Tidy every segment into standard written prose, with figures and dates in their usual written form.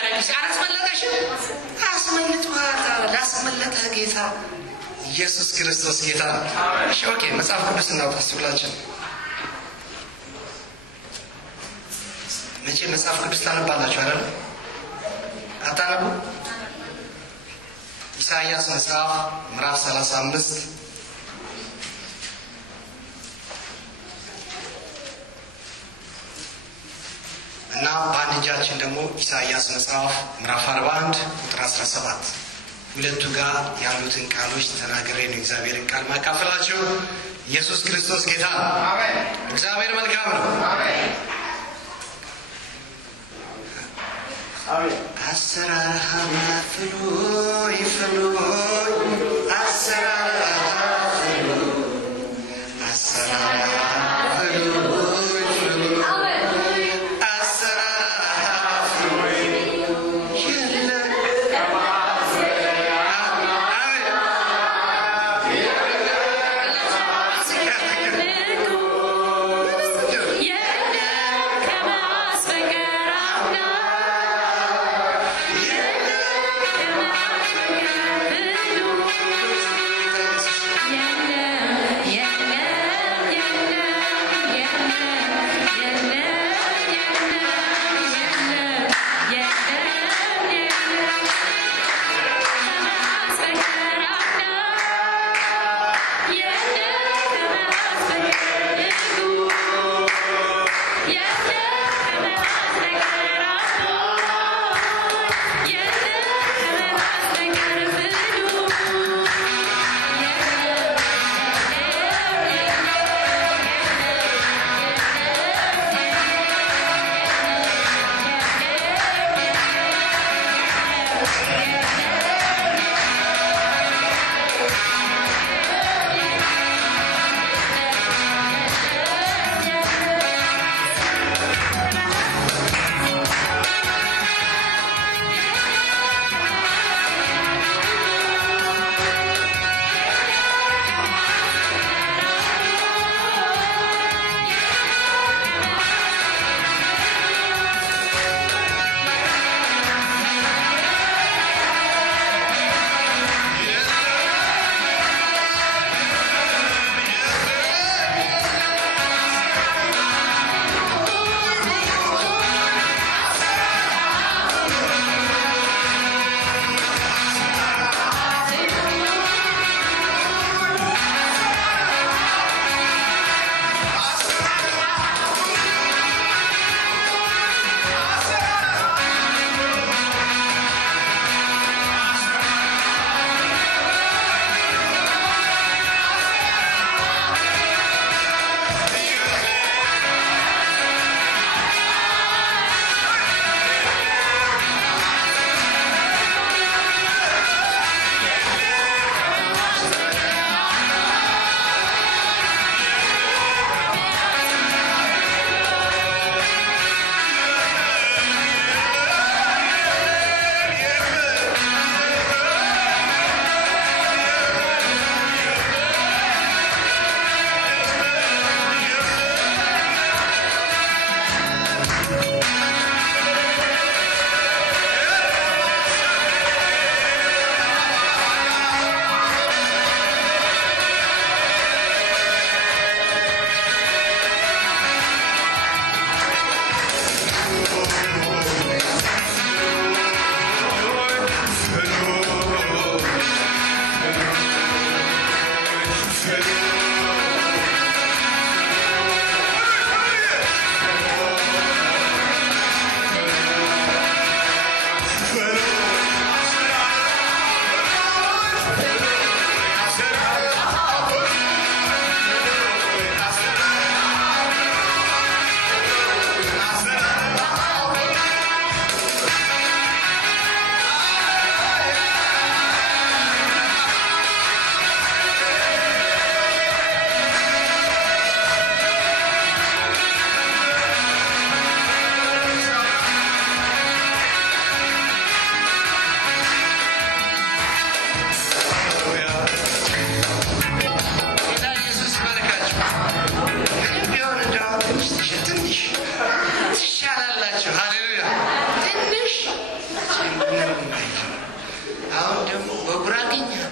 አስመለጠሽ አስመልጧታል ላስመለጠህ ጌታ ኢየሱስ ክርስቶስ ጌታ እሺ ኦኬ መጽሐፍ ቅዱስ እናውጣስላችሁ መቼ መጽሐፍ ቅዱስ ታነባላችሁ አይደል አታነቡ ኢሳይያስ መጽሐፍ ምዕራፍ 35 እና ባንጃችን ደግሞ ኢሳይያስ መጽሐፍ ምዕራፍ 41 ቁጥር 17 ሁለቱ ጋር ያሉትን ቃሎች ተናግሬ ነው እግዚአብሔርን ቃል ማካፈላችሁ ኢየሱስ ክርስቶስ ጌታ አሜን እግዚአብሔር መልካም ነው አሜን አሜን አሰራራሃ ፍሉ ይፍሉ አሰራራሃ ፍሉ አሰራራሃ ፍሉ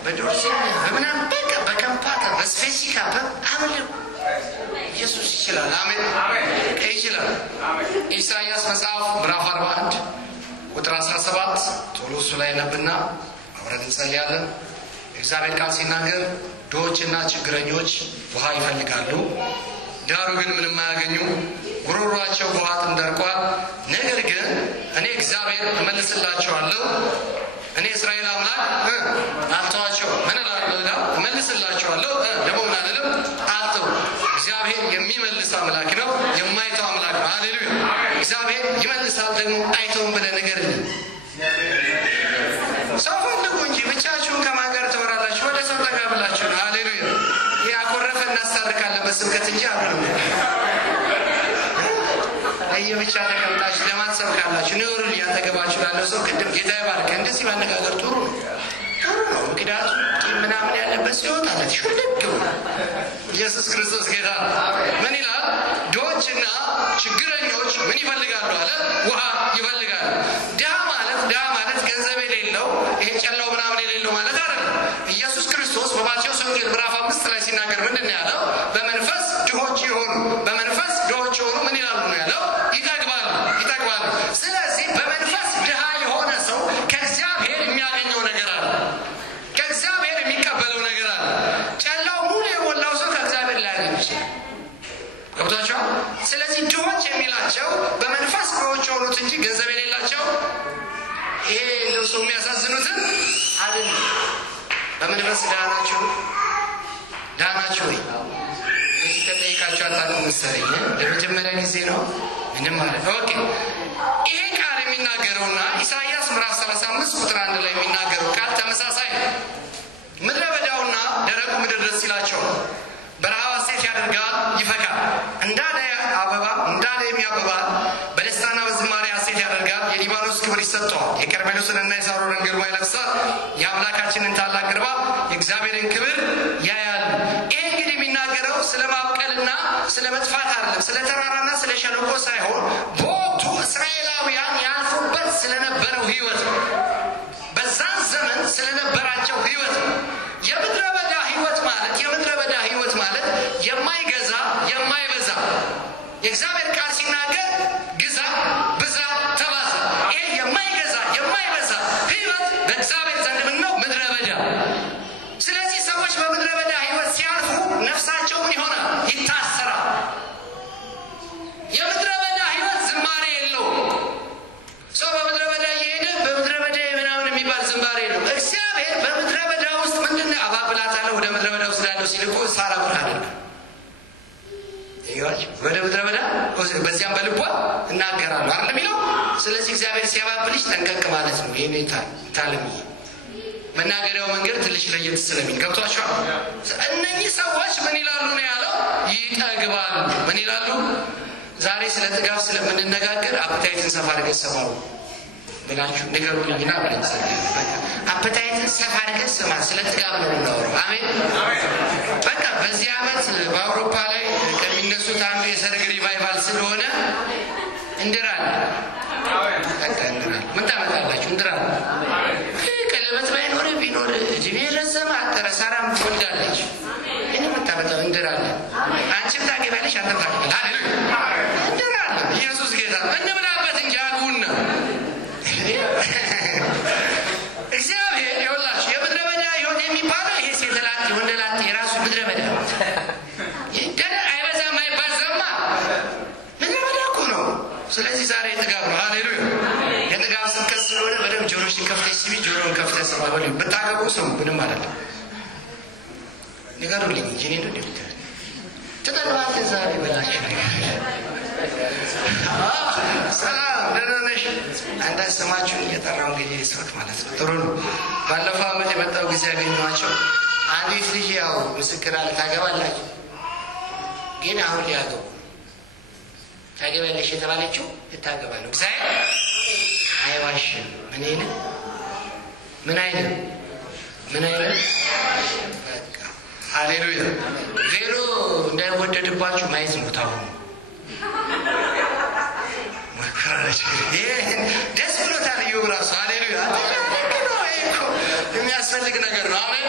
በዶርሲ በምናምን በቃ በከምፓታ በስፔሲካ በአምልኮ ኢየሱስ ይችላል። አሜን ይችላል። ኢሳይያስ መጽሐፍ ምዕራፍ 41 ቁጥር 17 ቶሎ እሱ ላይ ነብና አብረን እንጸልያለን። እግዚአብሔር ቃል ሲናገር ድሆችና ችግረኞች ውሃ ይፈልጋሉ፣ ዳሩ ግን ምንም አያገኙም፣ ጉሮሯቸው በውሃ ጥም ደርቋል። ነገር ግን እኔ እግዚአብሔር እመልስላቸዋለሁ፣ እኔ እስራኤል አምላክ አልተዋቸው። ምን እላለሁ? እመልስላቸዋለሁ። ደግሞ ምን አልልም? አልተው። እግዚአብሔር የሚመልስ አምላክ ነው፣ የማይተው አምላክ ነው። ሃሌሉያ! እግዚአብሔር ይመልሳል ደግሞ አይተውም ብለህ ንገርልኝ። ሰው ፈልጉ እንጂ ብቻችሁን ከማገር ተወራላችሁ። ወደ ሰው ጠጋ ብላችሁ ነው። ሃሌሉያ! ያኮረፈ እናስታርቃለን በስብከት እንጂ አይደለም። ለየብቻ ተቀምጣችሁ ለማትሰብካላችሁ ንውሩን ያተገባችሁ ላለው ሰው ቅድም ጌታ ይባርክ እንደዚህ ማነጋገር ጥሩ ነው። ምክንያቱም ምናምን ያለበት ሲወጣለት ሹልክ ኢየሱስ ክርስቶስ ጌታ ምን ይላል? ድሆችና ችግረኞች ምን ይፈልጋሉ አለ? ውሃ ይፈልጋሉ። ድሃ ማለት ገንዘብ የሌለው ይሄ ጨላው ምናምን የሌለው ማለት አይደለም። ኢየሱስ ክርስቶስ በማቴዎስ ወንጌል ምዕራፍ 5 ላይ ሲናገር ምንድን ነው ያለው? በመንፈስ ድሆች የሆኑ ምን ይላሉ ነው ያለው? ይጠግባሉ። ስለዚህ በመንፈስ ድሃ የሆነ ሰው ከእግዚአብሔር የሚያገኘው ነገር አለ፣ ከእግዚአብሔር የሚቀበለው ነገር አለ። ጨላው ሙሉ የሞላው ሰው ከእግዚአብሔር ላይ ያገኝ ይችላል። ገብቷቸው? ስለዚህ ድሆች የሚላቸው በመንፈስ ድሆች የሆኑት እንጂ ገንዘብ የሌላቸው ይሄ ሰው የሚያሳዝኑትን አይደለም። በመንፈስ ድሃ ናችሁ ወይ? እዚህ ተጠይቃችሁ አታውቁም መሰለኝ። ለመጀመሪያ ጊዜ ነው ምንም ማለት ነው። ኦኬ ይሄ ቃል የሚናገረውና ኢሳይያስ ምዕራፍ 35 ቁጥር 1 ላይ የሚናገረው ቃል ተመሳሳይ ነው። ምድረ በዳውና ደረቁ ምድር ደስ ይላቸዋል፣ በረሃብ ሐሤት ያደርጋል ይፈካል፣ እንዳደይ አበባ የሚያብባል፣ በደስታና በዝማሬ ሐሤት ያደርጋል። የሊባኖስ ክብር ይሰጠዋል፣ የቀርሜሎስንና የሳሮንን ግርማ ይለብሳል። የአምላካችንን ታላቅ ግርማ የእግዚአብሔርን ክብር ያያል። ይሄ እንግዲህ የሚናገረው ስለ ማብቀልና ስለ መጥፋት አይደለም፣ ስለ ተራራና ስለ ሸለቆ ሳይሆን በወቅቱ እስራኤላውያን ያልፉበት ስለነበረው ህይወት ነው። በዛን ዘመን ስለነበራቸው ህይወት ነው። የምድረ በዳ ህይወት ማለት የማይገዛ የማይበዛ የእግዚአብሔር ቃል ሲናገር ግዛ፣ ብዛ፣ ተባዛ። ይሄ የማይገዛ የማይበዛ ህይወት በእግዚአብሔር ዘንድ ምን ነው? ምድረ በዳ። ስለዚህ ሰዎች በምድረ በዳ ህይወት ሲያልፉ ነፍሳቸው ምን ይሆናል? ይታሰራል። የምድረ በዳ ህይወት ዝማሬ የለውም። ሰው በምድረ በዳ እየሄደ በምድረ በዳ ምናምን የሚባል ዝማሬ የለውም። እግዚአብሔር በምድረ በዳ ውስጥ ምንድነው? አባብላታለሁ ወደ ምድረ በዳ ውስጥ ላለው ሲልኮ ሳራ ብርሃን አይደለም ይዋጅ ወደ ምድረ በዳ በዚያም በልቧ እናገራለሁ አይደል የሚለው። ስለዚህ እግዚአብሔር ሲያባብልሽ ጠንቀቅ ማለት ነው። ይሄ ታለሚ መናገሪያው መንገድ ትንሽ ለየት ስለሚል ገብቷቸዋል። እነኚህ ሰዎች ምን ይላሉ ነው ያለው? ይጠግባሉ። ምን ይላሉ? ዛሬ ስለ ጥጋብ ስለምንነጋገር አፕታይትን ሰፋ አድርገን ሰማው ብላችሁ ንገሩልኝና ብለን አፕታይትን ሰፋ አድርገን ሰማ። ስለ ጥጋብ ነው የምናወራው። አሜን። በቃ በዚህ ዓመት በአውሮፓ ላይ ከሚነሱት አንዱ የሰርግ ሪቫይቫል ስለሆነ እንድራለን። በቃ እንድራለን። ምን ታመጣላችሁ? እንድራለን። ቀለበት ባይኖር ቢኖር እድሜ ረዘመ አጠረ ሳራም ትወልዳለች። እኔ የምታመጣው እንድራለን። አንቺም ታገቢያለሽ፣ አንተም ታገቢያለሽ። ሃሌሉያ! እንድራለን። ኢየሱስ ጌታ ነው። እንብላበት እንጂ አጉና እግዚአብሔር ይወላችሁ። የምድረ በዳ ህይወት የሚባለው ይሄ ሴተላት ወንደላት የራሱ ምድረ በዳ ይደረ አይበዛም አይባዛማ ምድረ በዳ እኮ ነው። ስለዚህ ዛሬ ጥጋብ ነው። ሃሌሉያ! የጥጋብ ስብከት ስለሆነ በደምብ ጆሮሽን ከፍተሽ ስሚ። ጆሮን ከፍተሽ ስማ። በሉ ብታገቡ ስሙ። ምንም አይደለም። ንገሩልኝ እንጂ እኔ ነው እንደምትል ተጠቅማት ዛሬ በላችሁ ሰላም ደህናነሽ? አንዳንድ ስማችሁን እየጠራው እንግዲህ ስልክ ማለት ነው። ጥሩ ነው። ባለፈው ዓመት የመጣው ጊዜ ያገኘኋቸው አንዲት ልጅ ያው ምስክር አለ ታገባላችሁ፣ ግን አሁን ሊያገቡ ታገባለሽ የተባለችው ልታገባለሁ። እግዚአብሔር አይዋሽም። ምን አይነት በቃ ሃሌሉያ። ቬሎ እንዳይወደድባችሁ ማየት ነው። ታሁን ደስ ብሎታል። ይኸው ራሱ ሃሌሉያ የሚያስፈልግ ነገር ነው። አሜን።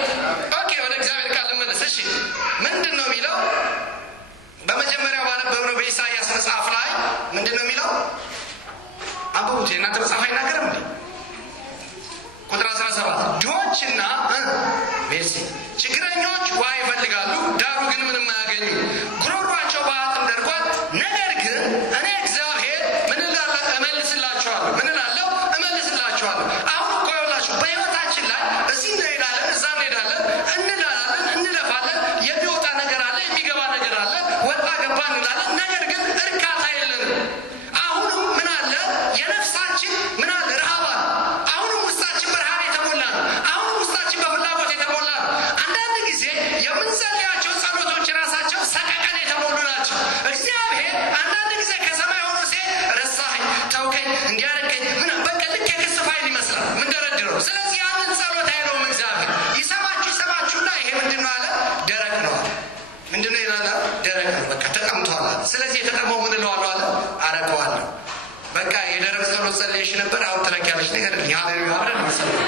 ሃሌሉያ አብረን እንሰማው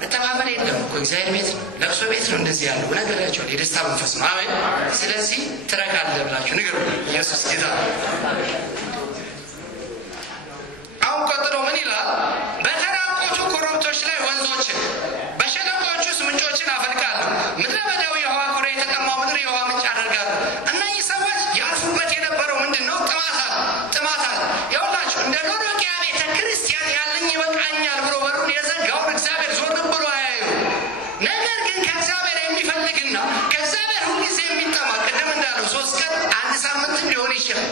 መተማመን የለም እኮ እግዚአብሔር ቤት ነው ለቅሶ ቤት ነው እንደዚህ ያለው ነገራቸው የደስታ መንፈስ ነው አሜን ስለዚህ ትረካለህ ብላችሁ ንገሩ ኢየሱስ ጌታ አሁን ቀጥሎ ምን ይላል በተራቆቱ ኮረብቶች ላይ ወንዞችን በሸለቆች ውስጥ ምንጮችን አፈልቃለሁ ምድረ በዳው የውሃ ኩሬ የተጠማው ምድር የውሃ ምንጭ አደርጋለሁ እነዚህ ሰዎች ያልፉበት የነበረው ምንድነው ጥማታል ያውላችሁ እንደ ሎዶቅያ ቤተ ክርስቲያን ያለኝ ይበቃኛል ብሎ በሩን የዘጋው እግዚአብሔር ዞር ብሎ አያዩ ነገር ግን ከእግዚአብሔር የሚፈልግና ከእግዚአብሔር ሁልጊዜ የሚጠማ ቀደም እንዳለው 3 ቀን 1 ሳምንት ሊሆን ይችላል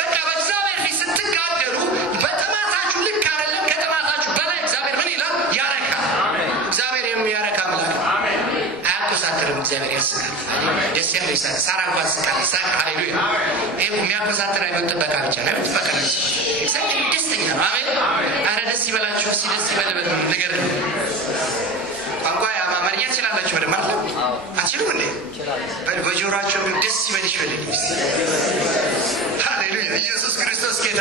በቃ በእግዚአብሔር ፊት ስትጋደሉ በጥማታችሁ ልክ አይደለም ከጥማታችሁ በላይ እግዚአብሔር ምን ይላል ያረካል እግዚአብሔር የሚያረካ አምላክ አሜን አያቆሳትርም እግዚአብሔር ያስቃል ደስ ያለው ይሳቅ ሳራ እንኳን ስቃል ይሳቅ ሃሌሉያ ይሄ የሚያቆሳትር አይደለም ተበቃ ብቻ ነው ተፈቀደች እግዚአብሔር ደስተኛ ነው አሜን አረ ደስ ይበላችሁ ደስ ይበልበት ነገር ቋንቋ አማርኛ ትችላላችሁ ወደ ማለት አትችሉም እንዴ በጆሮአችሁ ደስ ይበልሽ ሃሌሉያ ኢየሱስ ክርስቶስ ጌታ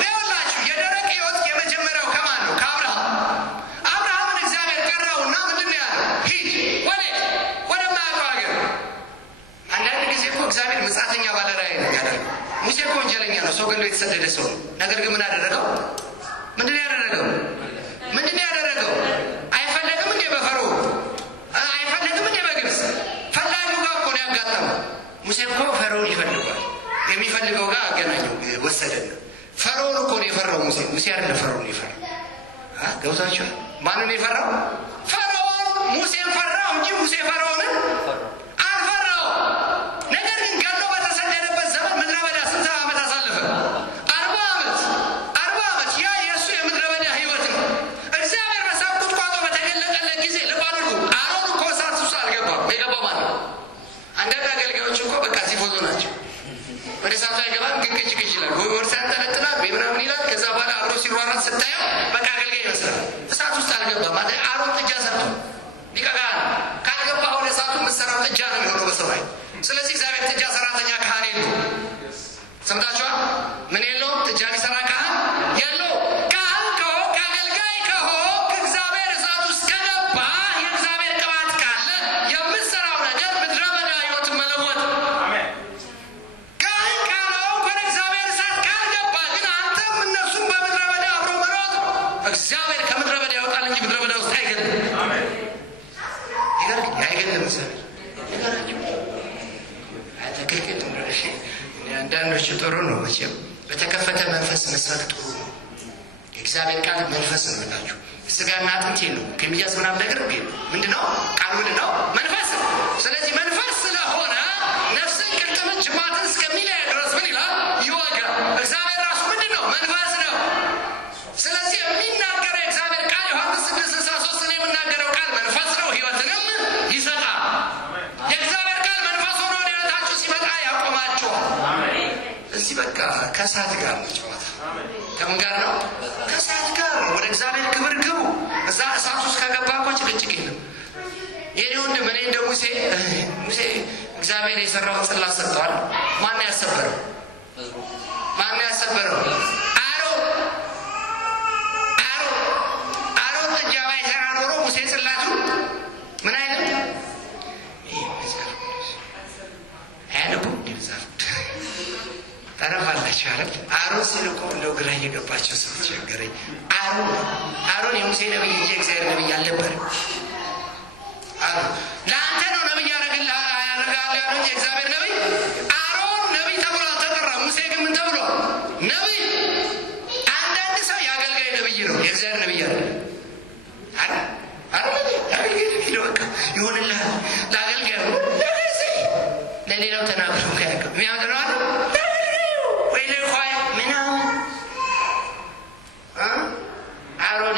ይኸውላችሁ የደረቅ ሕይወት የመጀመሪያው ከማን ነው ከአብርሃምን እግዚአብሔር ጠራውና ምንድን ነው ያለው ሂድ ወደማያውቀው ሀገር አንዳንድ ጊዜ እኮ እግዚአብሔር መጻተኛ ባለራዕይ ነው ያደረገው ሙሴ እኮ ወንጀለኛ ነው ሰው ገሎ የተሰደደ ሰው ነው ነገር ግን ምን አደረገው አይፈለግም እንዴ በፈርዖን አይፈለግም እንዴ በግብፅ ፈላጊው ጋር እኮ ነው ያጋጠመው ሙሴ እኮ ፈርዖን ይፈልጋል የሚፈልገው ጋር አገናኘው ወሰደና ፈርዖን እኮ ነው የፈራው ሙሴ አይደለም ፈርዖን የፈራው ገብታችሁ ማንን የፈራው ፈርዖን ሙሴን ፈራው እንጂ ሙሴ ፈርዖንን አልፈራው ነገር ግን ገሎ በተሰደደበት ዘመን ምድረ በዳ ስንት ዓመት አሳለፈ 40 ዓመት ያ የእሱ የምድረ በዳ ህይወት ነው እግዚአብሔር በሳት ቁጥቋጦ በተገለጠለት ጊዜ ልባሉ አሮን እኮ እሳት ውስጥ አልገባም የገባው ማለት አንዳንድ አገልጋዮች እኮ በቃ ሲፎዞ ናቸው ወደ እሳቱ አይገባም ግን ቅጭ ይላል ወይ ወርሳን ተለጥላል ወይ ምናምን ይላል ከዛ በኋላ አብሮ ሲሯሯጥ ስታየው በቃ አገልጋይ ይመስላል እሳት ውስጥ አልገባም ማለት አሮን ጥጃ ሰርቶ ሊቀጋል ካልገባ ወደ እሳቱ መሰራው ጥጃ ነው የሚሆነው በሰማይ ስለዚህ እግዚአብሔር ጥጃ ሰራተኛ ካህን የለው ሰምታችኋል ምን የለው ጥጃ ሊሰራ ካህን የለው ካህን ከሆንክ አገልጋይ ከሆንክ እግዚአብሔር እሳት ውስጥ ከገባ የእግዚአብሔር ቅባት ካለ የምትሰራው ነገር ምድረ በዳ ህይወት መለወጥ አሜን ካህን ካልሆንክ ወደ እግዚአብሔር እሳት ካልገባ ግን አንተም እነሱም በምድረ በዳ አብሮ መሮጥ እግዚአብሔር ከምድረ በዳ ያወጣል እንጂ ምድረ በዳ ውስጥ አይገድም አሜን አይገድም እግዚአብሔር አትክልክል ነው አንዳንዶች ጥሩ ነው መቼም በተከፈተ መንፈስ መስራት ጥሩ ነው የእግዚአብሔር ቃል መንፈስ ነው ብላችሁ ስጋና አጥንት ነው ከሚያዝ ምናምን ነገር ምንድነው ቃሉ ምንድነው መንፈስ ስለዚህ መንፈስ ስለሆነ ነፍስን ቅልጥምን ጅማትን እስከሚለያ ድረስ ምን ይላል ይወጋል እግዚአብሔር ራሱ ምንድነው መንፈስ ነው ስለዚህ የሚናገረው እግዚአብሔር ቃል ዮሐንስ 6:63 ነው የሚናገረው ቃል መንፈስ ነው ህይወትንም ይሰጣል የእግዚአብሔር ቃል መንፈስ ሆኖ ወደ ህይወታችሁ ሲመጣ ያቆማችኋል አሜን እዚህ በቃ ከሳት ጋር ነው ጨዋታ ከምን ጋር ነው ከሳት ጋር ወደ እግዚአብሔር ክብር ግቡ እዛ እሳት ውስጥ ከገባ እኮ ጭቅጭቅ የለም የኔው እንደምን እንደ ሙሴ እግዚአብሔር የሰራው ጽላት ሰጥቷል ማን ያሰበረው አሮን ጥጃባ ይሰራ ኖሮ ሙሴ ጽላቱ ምን አይነት አይነቡ እንደዛፍ ተረፋላችሁ አይደል አሮን ሲልቆ ነው ግራ እየገባቸው ሰዎች ቸገረኝ አሮን የሙሴ ነብይ እንጂ እግዚአብሔር ነብይ አልነበረም ለአንተ ነው ነብይ ያረጋል ያለው እንጂ እግዚአብሔር ነብይ አሮን ነብይ ተብሎ አልተጠራም ሙሴ ግን ምን ተብሎ ነብይ አንዳንድ ሰው ያገልጋይ ነብይ ነው የእግዚአብሔር ነብይ አገልጋይ ነው በቃ ይሁንልህ ለአገልጋይ ለሌላው ተናግሮ ካያቀም የሚያደርገው አሮን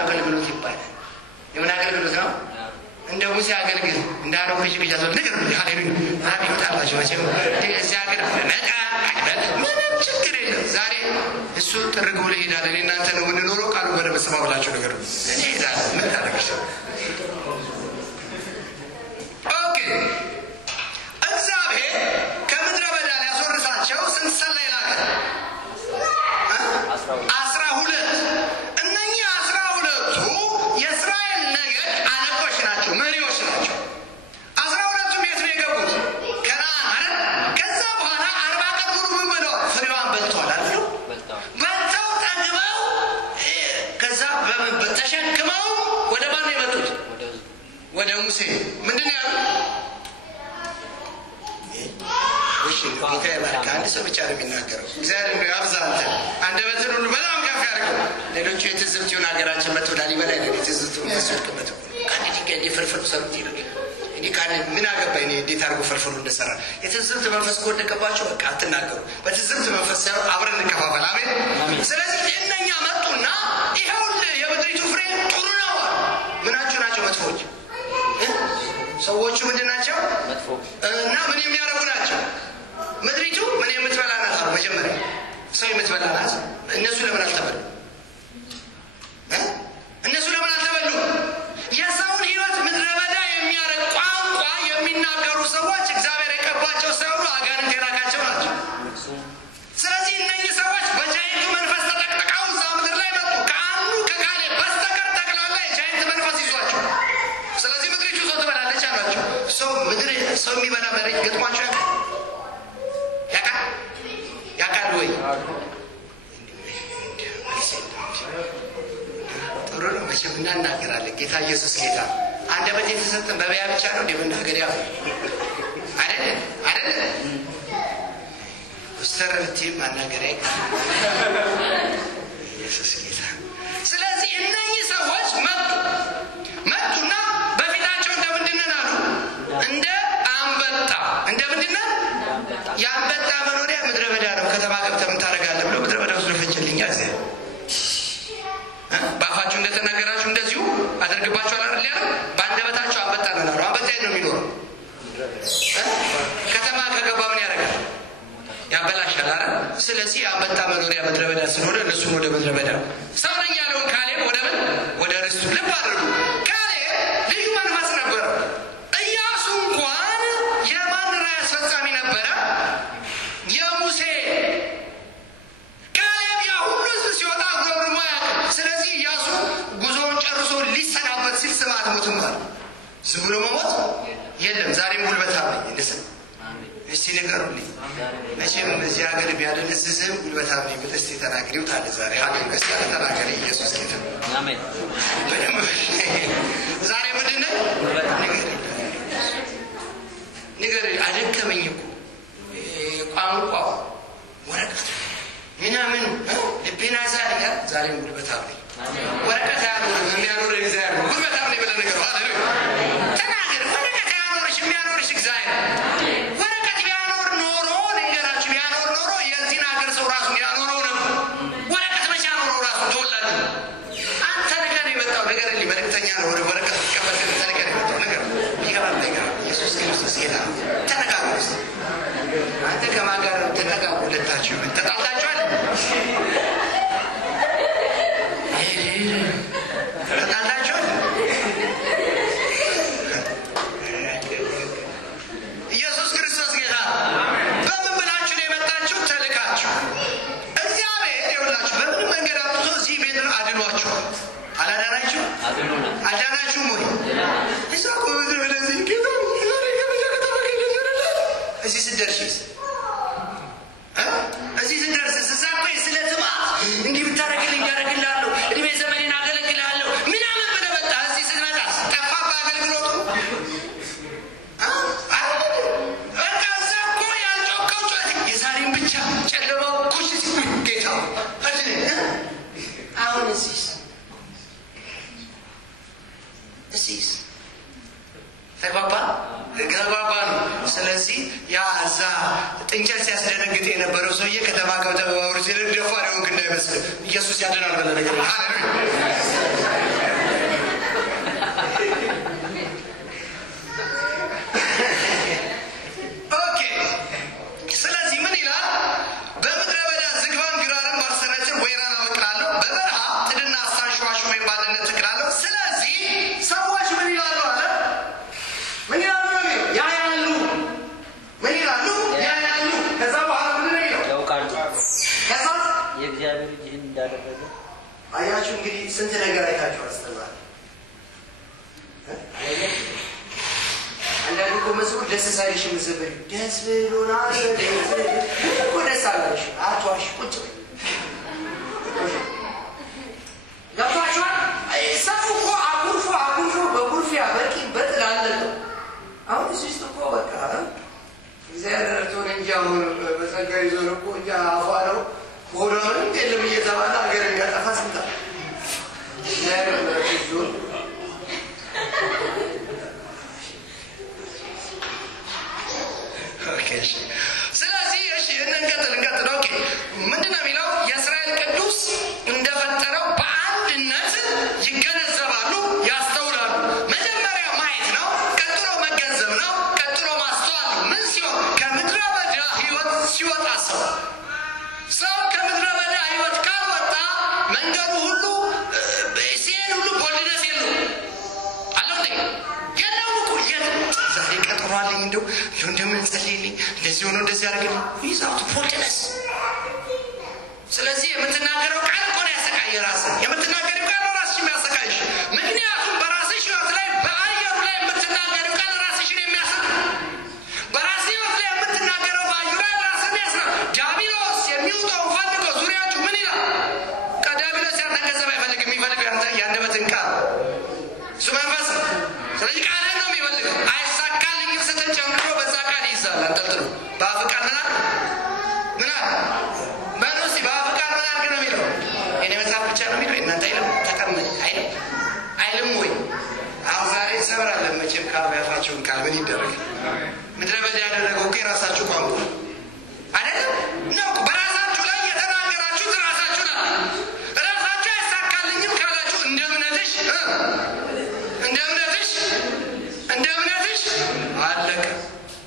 አገልግሎት ይባላል የምን አገልግሎት ነው እንደ ሙሴ አገልግሎት እንደ አሮን ከጅብጃ ሰው ነገር ነው ሃሌሉያ አብይ ታላችሁ ማቸም እዚህ ሀገር መጣ ምንም ችግር የለም ዛሬ እሱ ጥርግ ብሎ ይሄዳል እናንተ ነው የምንኖረው ቃሉ በደንብ ስማ ብላችሁ ነገር ነው እኔ ይላል ምን ታደርግሽ ኦኬ እግዚአብሔር ከምድረ በዳ ሊያስወርሳቸው ስንት ሰላይ ላከ 12 እነኛ 12 በተሸክመው ወደ ማን የመጡት? ወደ ሙሴ። ምንድነው ያሉት? እሺ ጌታ ይባርክ። አንድ ሰው ብቻ ነው የሚናገረው። እግዚአብሔር ነው ያብዛንተ አንደበትን ሁሉ በጣም ከፍ ያድርገው። ሌሎቹ የትዝብቲውን ሀገራችን መጥቶ ላሊበላ ነው የትዝብቲውን መስልክበት ካንዲ ዲገ ፍርፍሩ ሰሩት ይላል። እንዴ ካን ምን አገባኝ እኔ እንዴት አድርጎ ፍርፍሩ እንደሰራ። የትዝብት መንፈስ ከወደቀባቸው በቃ አትናገሩ። በትዝብት መንፈስ ሳይሆን አብረን እንከፋፈል። አሜን። ስለዚህ እነኛ መጡና ይሄው የምድሪቱ ፍሬ ጥሩ ነው። ምናችሁ ናቸው? መጥፎች ሰዎቹ ምንድን ናቸው? መጥፎ እና ምን የሚያደርጉ ናቸው? ምድሪቱ ምን የምትበላ ናት? መጀመሪያ ሰው የምትበላ ናት። እነሱ ለምን አልተበሉ? እነሱ ለምን አልተበሉ? የሰውን ሕይወት ምድረ በዳ የሚያረግ ቋንቋ የሚናገሩ ሰዎች እግዚአብሔር የቀባቸው ሳይሆኑ አጋንንት የላካቸው ናቸው። ስለዚህ እነኚህ ሰዎች በጃይንቱ መንፈስ ተጠቅጥቀው እዛ ምድር ላይ መጡ። ከአንዱ ከካሌብ በስተቀር ጠቅላላ የጃይንት መንፈስ ይዟቸው። ስለዚህ ምድሪቱ ሰው ትበላለች አሏቸው። ሰው የሚበላ መሬት ገጥሟቸው ያውቃል ወይ? ጥሩ ነው መቼም እናናገራለን። ጌታ ኢየሱስ ጌታ። አንደበት የተሰጠን በበያ ብቻ ነው እንደምናገር ያው አይደል ወስተረርቲ ማናገሪያ ኢየሱስ ጌታ። ስለዚህ እነኚህ ሰዎች መጡና በፊታቸው እንደምንድነው አሉ? እንደ አንበጣ። እንደምንድነው? የአንበጣ መኖሪያ ምድረ በዳ ነው። ከተማ ገብተህ ምን ታደርጋለህ ብሎ ምድረ በዳ ውስጥ ፈጨልኛ እግዚአብሔር። በአፋችሁ እንደተናገራችሁ እንደዚሁ አደርግባችኋል አይደል ያለው? በአንደበታቸው አንበጣ ነው አሉ። አንበጣ ነው የሚኖረው ከተማ ከገባ ምን ያደርጋል? ያበላሻል አይደል? ስለዚህ አንበጣ መኖሪያ ምድረ በዳ ስለሆነ እነሱን ወደ ምድረ በዳ ሰው ነኝ ያለውን ካሌብ ወደ ርስቱ። ልብ አድርጉ። ካሌብ ልዩ መንፈስ ነበረ። ኢያሱ እንኳን የማን ራእይ አስፈጻሚ ነበረ? የሙሴ። ካሌብ ያ ሁሉ ህዝብ ሲወጣ ጉሮሮማ ያውቃል። ስለዚህ ኢያሱ ጉዞውን ጨርሶ ሊሰናበት ሲል ስም አትሞትም አለ። ዝም ብሎ መሞት የለም። ዛሬም ጉልበት አለኝ እንደሰማ እስቲ ንገሩልኝ። መቼም እዚህ ሀገር ቢያደነዝዝም ጉልበት አለኝ ብለህ እስቲ ተናግሪው ታለ ዛሬ ሀገር ከስታ ተናገረ። ኢየሱስ ጌታ አሜን። ዛሬ ምንድነው? ንገር አደከመኝ እኮ ቋንቋው ወረቀት ምናምን ልቤና ዛሬ ዛሬም ጉልበት አለኝ። ወረቀት ያለው የሚያኖር እግዚአብሔር ጉልበት አለኝ ብለህ ነገር ሃሌሉያ ተናገር። ወረቀት ያኖርሽ የሚያኖርሽ እግዚአብሔር ወረቀት ቢያኖር ኖሮ ንገራችሁ ቢያኖር ኖሮ የዚህን ሀገር ሰው ራሱ ያኖረው ነበር። ወረቀት መቼ ያኖረው ራሱ ተወላጅ አንተ ነገር የመጣው ነገር እንዲህ መልእክተኛ ነው። ወደ ወረቀት ይቀበል ነገር የመጣው ነገር ይገባል። ነገር ኢየሱስ ክርስቶስ ጌታ ተነጋገሩ። አንተ ከማን ጋር ተነጋገሩ? ሁለታችሁ ተጣልታችኋል? ተጣልታችኋል? ኢየሱስ ክርስቶስ ጌታ። በምን ብላችሁ ነው የመጣችሁ? ተልካችሁ። እግዚአብሔር ይኸውላችሁ በምን መንገድ አምጥቶ እዚህ ቤት አድኗችሁ አላዳናችሁ? አዳናችሁም ወይ? እዛው ወደዚህ ጌታ እዚህ ስትደርሺስ እዚህ ስትደርስ እዛኮ ስለ ትማት እንዲህ ብታረግልኝ ያደርግልሃለሁ እድሜ ዘመኔን አገለግልሃለሁ ምናምን ብለህ መጣ። እዚህ ስትመጣ ጠፋ በአገልግሎቱ በቃ እዛ እኮ ያልጮከው ጩኸት የዛሬን ብቻ ጨለማው ኩሽ ሲል ጌታ አሁን እዚህስ ተግባባ ነው። ስለዚህ ያ እዛ ጥንቸል ሲያስደነግጥ የነበረው ሰውዬ ከተማ ከበተባበሩ ሲል ደፋር ሆንክ እንዳይመስል ኢየሱስ ያድናል ብለህ ነገር ኦኬ። ስለዚህ ምን ይላል? በምድረ በዳ ዝግባን ግራርን ባልሰነችር ወይራን አበቅላለሁ፣ በበረሃ ጥድና አሳንሸዋሽ ወይም ባልነት ትክላለሁ። ስለዚህ ሰዎች ምን ይላሉ አለ? ምን ይላሉ? ከዛ በኋላ ምን ነው ያውቃሉ? ከዛ የእግዚአብሔር ልጅ እንዳደረገ አያችሁ። እንግዲህ ስንት ነገር አይታችሁ አስተማሪ አንዳንድ እኮ መስሎ ደስ ሳይልሽ ምዝብር ደስ ብሎናል እኮ ደስ አላለሽ አትዋሽ ቁጭ ገብቷችኋል? ይገነዘባሉ ያስተውላሉ መጀመሪያ ማየት ነው ቀጥሎ መገንዘብ ነው ቀጥሎ ማስተዋል ምን ሲሆን ከምድረ በዳ ህይወት ሲወጣ ሰው ከምድረ በዳ ህይወት ካልወጣ መንገዱ ሁሉ በሲኤል ሁሉ ቦልደስ የለው አለኝ የለው ኩየት ዛሬ ቀጥሯልኝ እንደምን ጸልይልኝ እንደዚህ ሆኖ እንደዚህ ያደርግልኝ ይዛውት ቦልደስ ስለዚህ የምትናገረው ቃል እኮ ነው ያሰቃየ ራስህ የምትናገረው ቃል ራስሽ የሚያሰቃይሽ ምክንያቱም በራስሽ ህይወት ላይ በአየሩ ላይ የምትናገረው ቃል ራስሽን የሚያሰቃይ በራስሽ ህይወት ላይ የምትናገረው በአየሩ ላይ ራስሽን የሚያሰቃይ ዲያብሎስ የሚውጠው ፈልጎ ዙሪያችሁ ምን ይላል ከዲያብሎስ ያንተገዘብ አይፈልግም የሚፈልገው ያንደበትን ቃል እሱ መንፈስ ስለዚህ ቃል ነው የሚፈልገው አይሳካልኝም ስትል ጨምሮ በዛ ቃል ይይዛል አንጠልጥሎ በአፍ ቃል ምን እናንተ ተቀመጥ አይልም ወይ አሁን ዛሬ ሰብራለ መቼም ካባያፋቸውን ቃል ምን ይደረግ ምድረ በዳ ያደረገው ከራሳችሁ ቋንቋ አይደለም ነው በራሳችሁ ላይ የተናገራችሁ ራሳችሁ ነው ራሳችሁ ያሳካልኝም ካላችሁ እንደምነትሽ አለቀ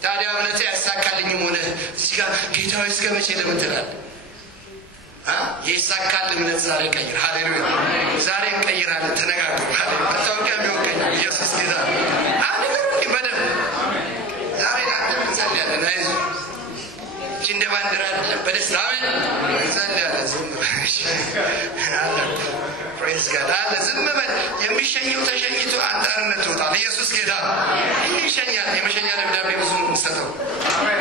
ታዲያ እምነት ያሳካልኝም ሆነ እዚህ ጋር ጌታው እስከመቼ ለምትላል ይሳካል እምነት ዛሬ ቀይር ሃሌሉያ ዛሬ ቀይራለን ተነጋገሩ ሃሌሉያ ታውቂያ ቢወቀኝ ኢየሱስ ጌታ አሜን ይበደም ዛሬ እንጸልያለን አይዞ እንደ ባንዲራ በደስታ አሜን እንጸልያለን ዝም አለ ፕሬዝ ጋድ አለ ዝም በል የሚሸኘው ተሸኝቶ አንዳርነት ወጣ ኢየሱስ ጌታ ይሸኛል የመሸኛ ደብዳቤ ብዙ እንሰጠው አሜን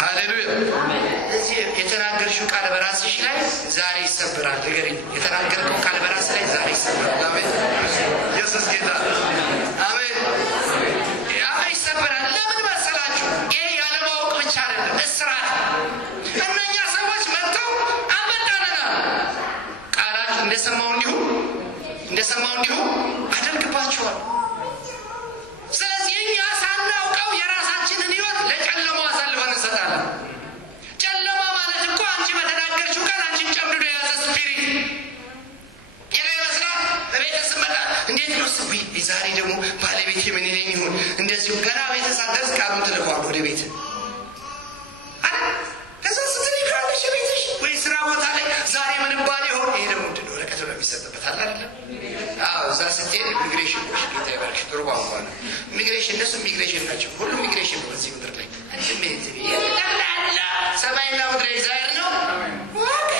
ሃሌሉያ እዚህ የተናገርሽው ቃል በራስሽ ላይ ዛሬ ይሰብራል ንገሪኝ የተናገርከው ቃል በራስሽ ላይ ዛሬ ይሰብራል አሜን ኢየሱስ ጌታ አሜን ያ ይሰብራል ለምን መሰላችሁ ይሄ ያለማወቅ ብቻ አይደለም እስራት እነኛ ሰዎች መጥተው አመጣለና ቃላችሁ እንደሰማው እንዲሁ አደርግባችኋል ስለዚህ እኛ ሳናውቀው የራሳችንን ህይወት ለጨለማው አሳልፈን እንሰጣለን ጨለማ ማለት እኮ አንቺ በተናገርሽው ቃል አንቺን ጨምድዶ የያዘ ስፒሪት የለይመስላ በቤተሰብ መጣ እንዴት ነው ስዊ ዛሬ ደግሞ ባለቤቴ ምን ይለኝ ይሆን እንደዚሁ ገና ቤተሰብ ደስ ቃሉን ትልኳል ወደ ቤት ከዛስ ቤትሽ ወይ ስራ ቦታ ላይ ዛሬ ምን ባል ይሆን ይሄ ደግሞ እንደው ለከተ በሚሰጥበት አለ አይደል አዎ እዛ ስትሄድ ኢሚግሬሽን ጌታ ይባርክ ጥሩ ቋንቋ ነው ኢሚግሬሽን እነሱ ኢሚግሬሽን ናቸው ሁሉ ኢሚግሬሽን ነው በዚህ ምድር ላይ እንዴት ይላል ሰማይና ምድር እግዚአብሔር ነው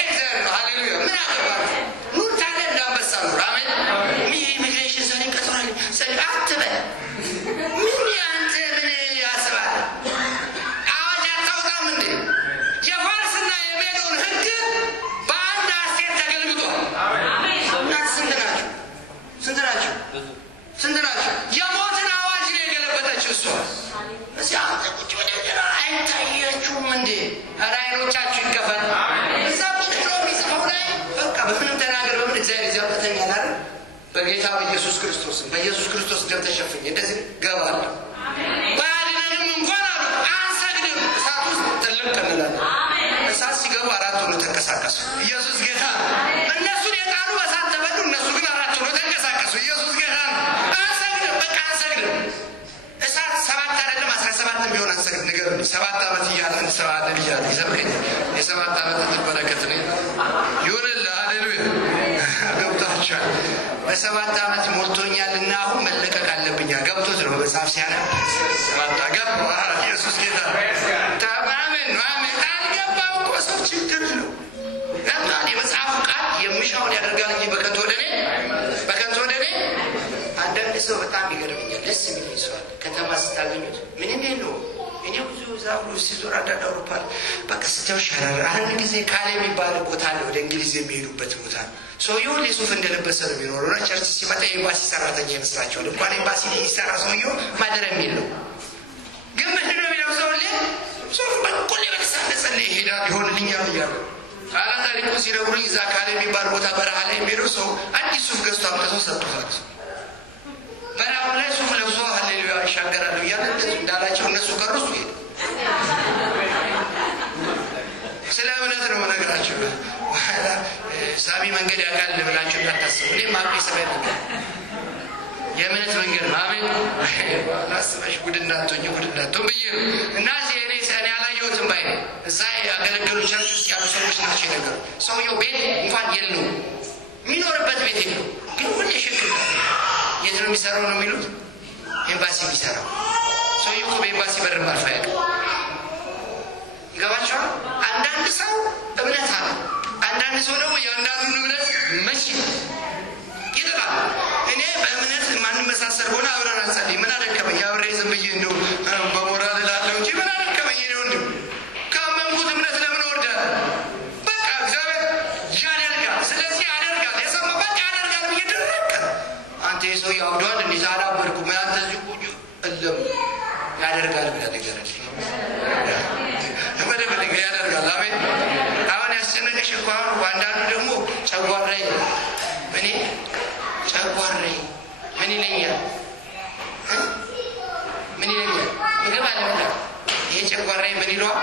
እግዚአብሔር ነው ሃሌሉያ ምን አገባክ ኑር ታዲያ እንዳንበሳ ኑር አሜን ኢሚግሬሽን ዛሬ ቀጥሯል ሰል አትበል ምን ያንተ ምን ያስባል አዋጅ አታውጣም እንዴ የፋርስና የሜዶን ህግ በአንድ አስቴር ተገልብጧል አሜን ስንት ናቸው የሞትን አዋጅ ነው የገለበጠችው እሷ እዚያ ቁጭ ወደጀራ አይታያችሁም እንዴ አራይኖቻችሁ ይከፈል እዛ ቁጭ ነው የሚጽፈው ላይ በቃ በምንም ተናገር በምን እግዚአብሔር ይዘበተኛል አይደል በጌታ በኢየሱስ ክርስቶስ ደም ተሸፍኝ እንደዚህ ገባል ባድነንም እንኳን አሉ አንሰግድም እሳት ውስጥ ጥልቅ እንላለን እሳት ሲገቡ አራት ሆኖ ተንቀሳቀሱ ኢየሱስ ጌታ እነሱን የጣሉ በእሳት ተበሉ እነሱ ግን አራት ሆኖ ተንቀሳቀሱ ኢየሱስ ጌታ አንሰግድም በቃ አንሰግድም እሳት 7 አይደለም 17 ቢሆን አንሰግድ ንገሩኝ 7 ዓመት ይያል አንድ 7 ልጅ ይዘብከኝ የ7 ዓመት በረከት ነው ይሁንልህ ሃሌሉያ ገብታችኋል በ7 ዓመት ሞልቶኛልና አሁን መለቀቅ አለብኝ ገብቶት ነው በመጽሐፍ ሲያነብ 7 ገባ ኢየሱስ ጌታ ተማመን ማመን አልገባው እኮ ሰው ችግር ነው ያታን የመጽሐፍ ቃል የሚሻውን ያደርጋል እንጂ በከንቱ ወደ እኔ አንዳንድ ሰው በጣም ይገርመኛል ደስ የሚል ሰው ከተማ ስታገኙት ምንም የለው እኔ ብዙ ዛውሩ ሲዞር አዳዳ አውሮፓ በቃ ስተውሻል አንድ ጊዜ ካለ የሚባል ቦታ ነው ወደ እንግሊዝ የሚሄዱበት ቦታ ሰውየው ለሱፍ እንደለበሰ ነው የሚኖረው ቸርች ሲመጣ ኤምባሲ ሰራተኛ ይመስላችኋል እንኳን ኤምባሲ ይሰራ ሰውየው ማደር የሚለው ግን ምንድነው የሚለብሰው ሱፍ በቁል በተሳለ ጸልይ ይሄዳል ይሆንልኛል ይላል አላታሪኩ ሲነግሩኝ እዛ ካለ የሚባል ቦታ በረሃ ላይ የሚሄደው ሰው አዲስ ሱፍ ገዝቶ አምጥቶ ሰጥቷል በራው ላይ ሱፍ ለብሶ ሃሌሉያ ይሻገራሉ ያለ እንዳላቸው እነሱ ከሩሱ ይሄድ ስለ እምነት ነው ነገራቸው ዋላ ሳቢ መንገድ ያቃል ብላችሁ ታታስቡ ማቀይ ሰበብ የምነት መንገድ ማመን ላስበሽ ጉድናቶኝ ብዬ እና እኔ ያላየሁትም ባይ እዛ ያገለገሉ ቸርች ውስጥ ያሉ ሰዎች ናቸው የነገሩ። ሰውየው ቤት እንኳን የለው የሚኖርበት ቤት የለው፣ ግን ሁሌ ሽክር የት ነው የሚሰራው ነው የሚሉት? ኤምባሲ የሚሰራው ሰውየው በኤምባሲ በር ማልፋ ያውቃል። ይገባቸዋል። አንዳንድ ሰው እምነት አለ፣ አንዳንድ ሰው ደግሞ የአንዳንዱን እምነት መቼ ይጥላል። እኔ በእምነት ማንመሳሰል ሆነ አብረን አንጸልይ ምን አደከመኝ? አብሬ ዝም ብዬ እንደው በሞራል እላለሁ እንጂ ምን አደከመኝ? ነው እንዴ ካመንኩት እምነት ለምን ወርዳለሁ? በቃ እግዚአብሔር ያደርጋል። ስለዚህ ያደርጋል፣ የሰማው በቃ ያደርጋል ብዬ ደረቀ። አንተ የሰው ያውዷል እንዴ ዛዳበርኩ ማንተ ዝቁጁ እለም ያደርጋል ብለህ ነገረኝ። ለምን ያደርጋል? አሜን። አሁን ያስጨነቀሽ እንኳን አንዳንዱ ደግሞ ጨጓራዬ እኔ ጨጓራዬ ምን ይለኛል? ምግብ አለመብላት ይሄ ጨጓራዬ ምን ይለዋል?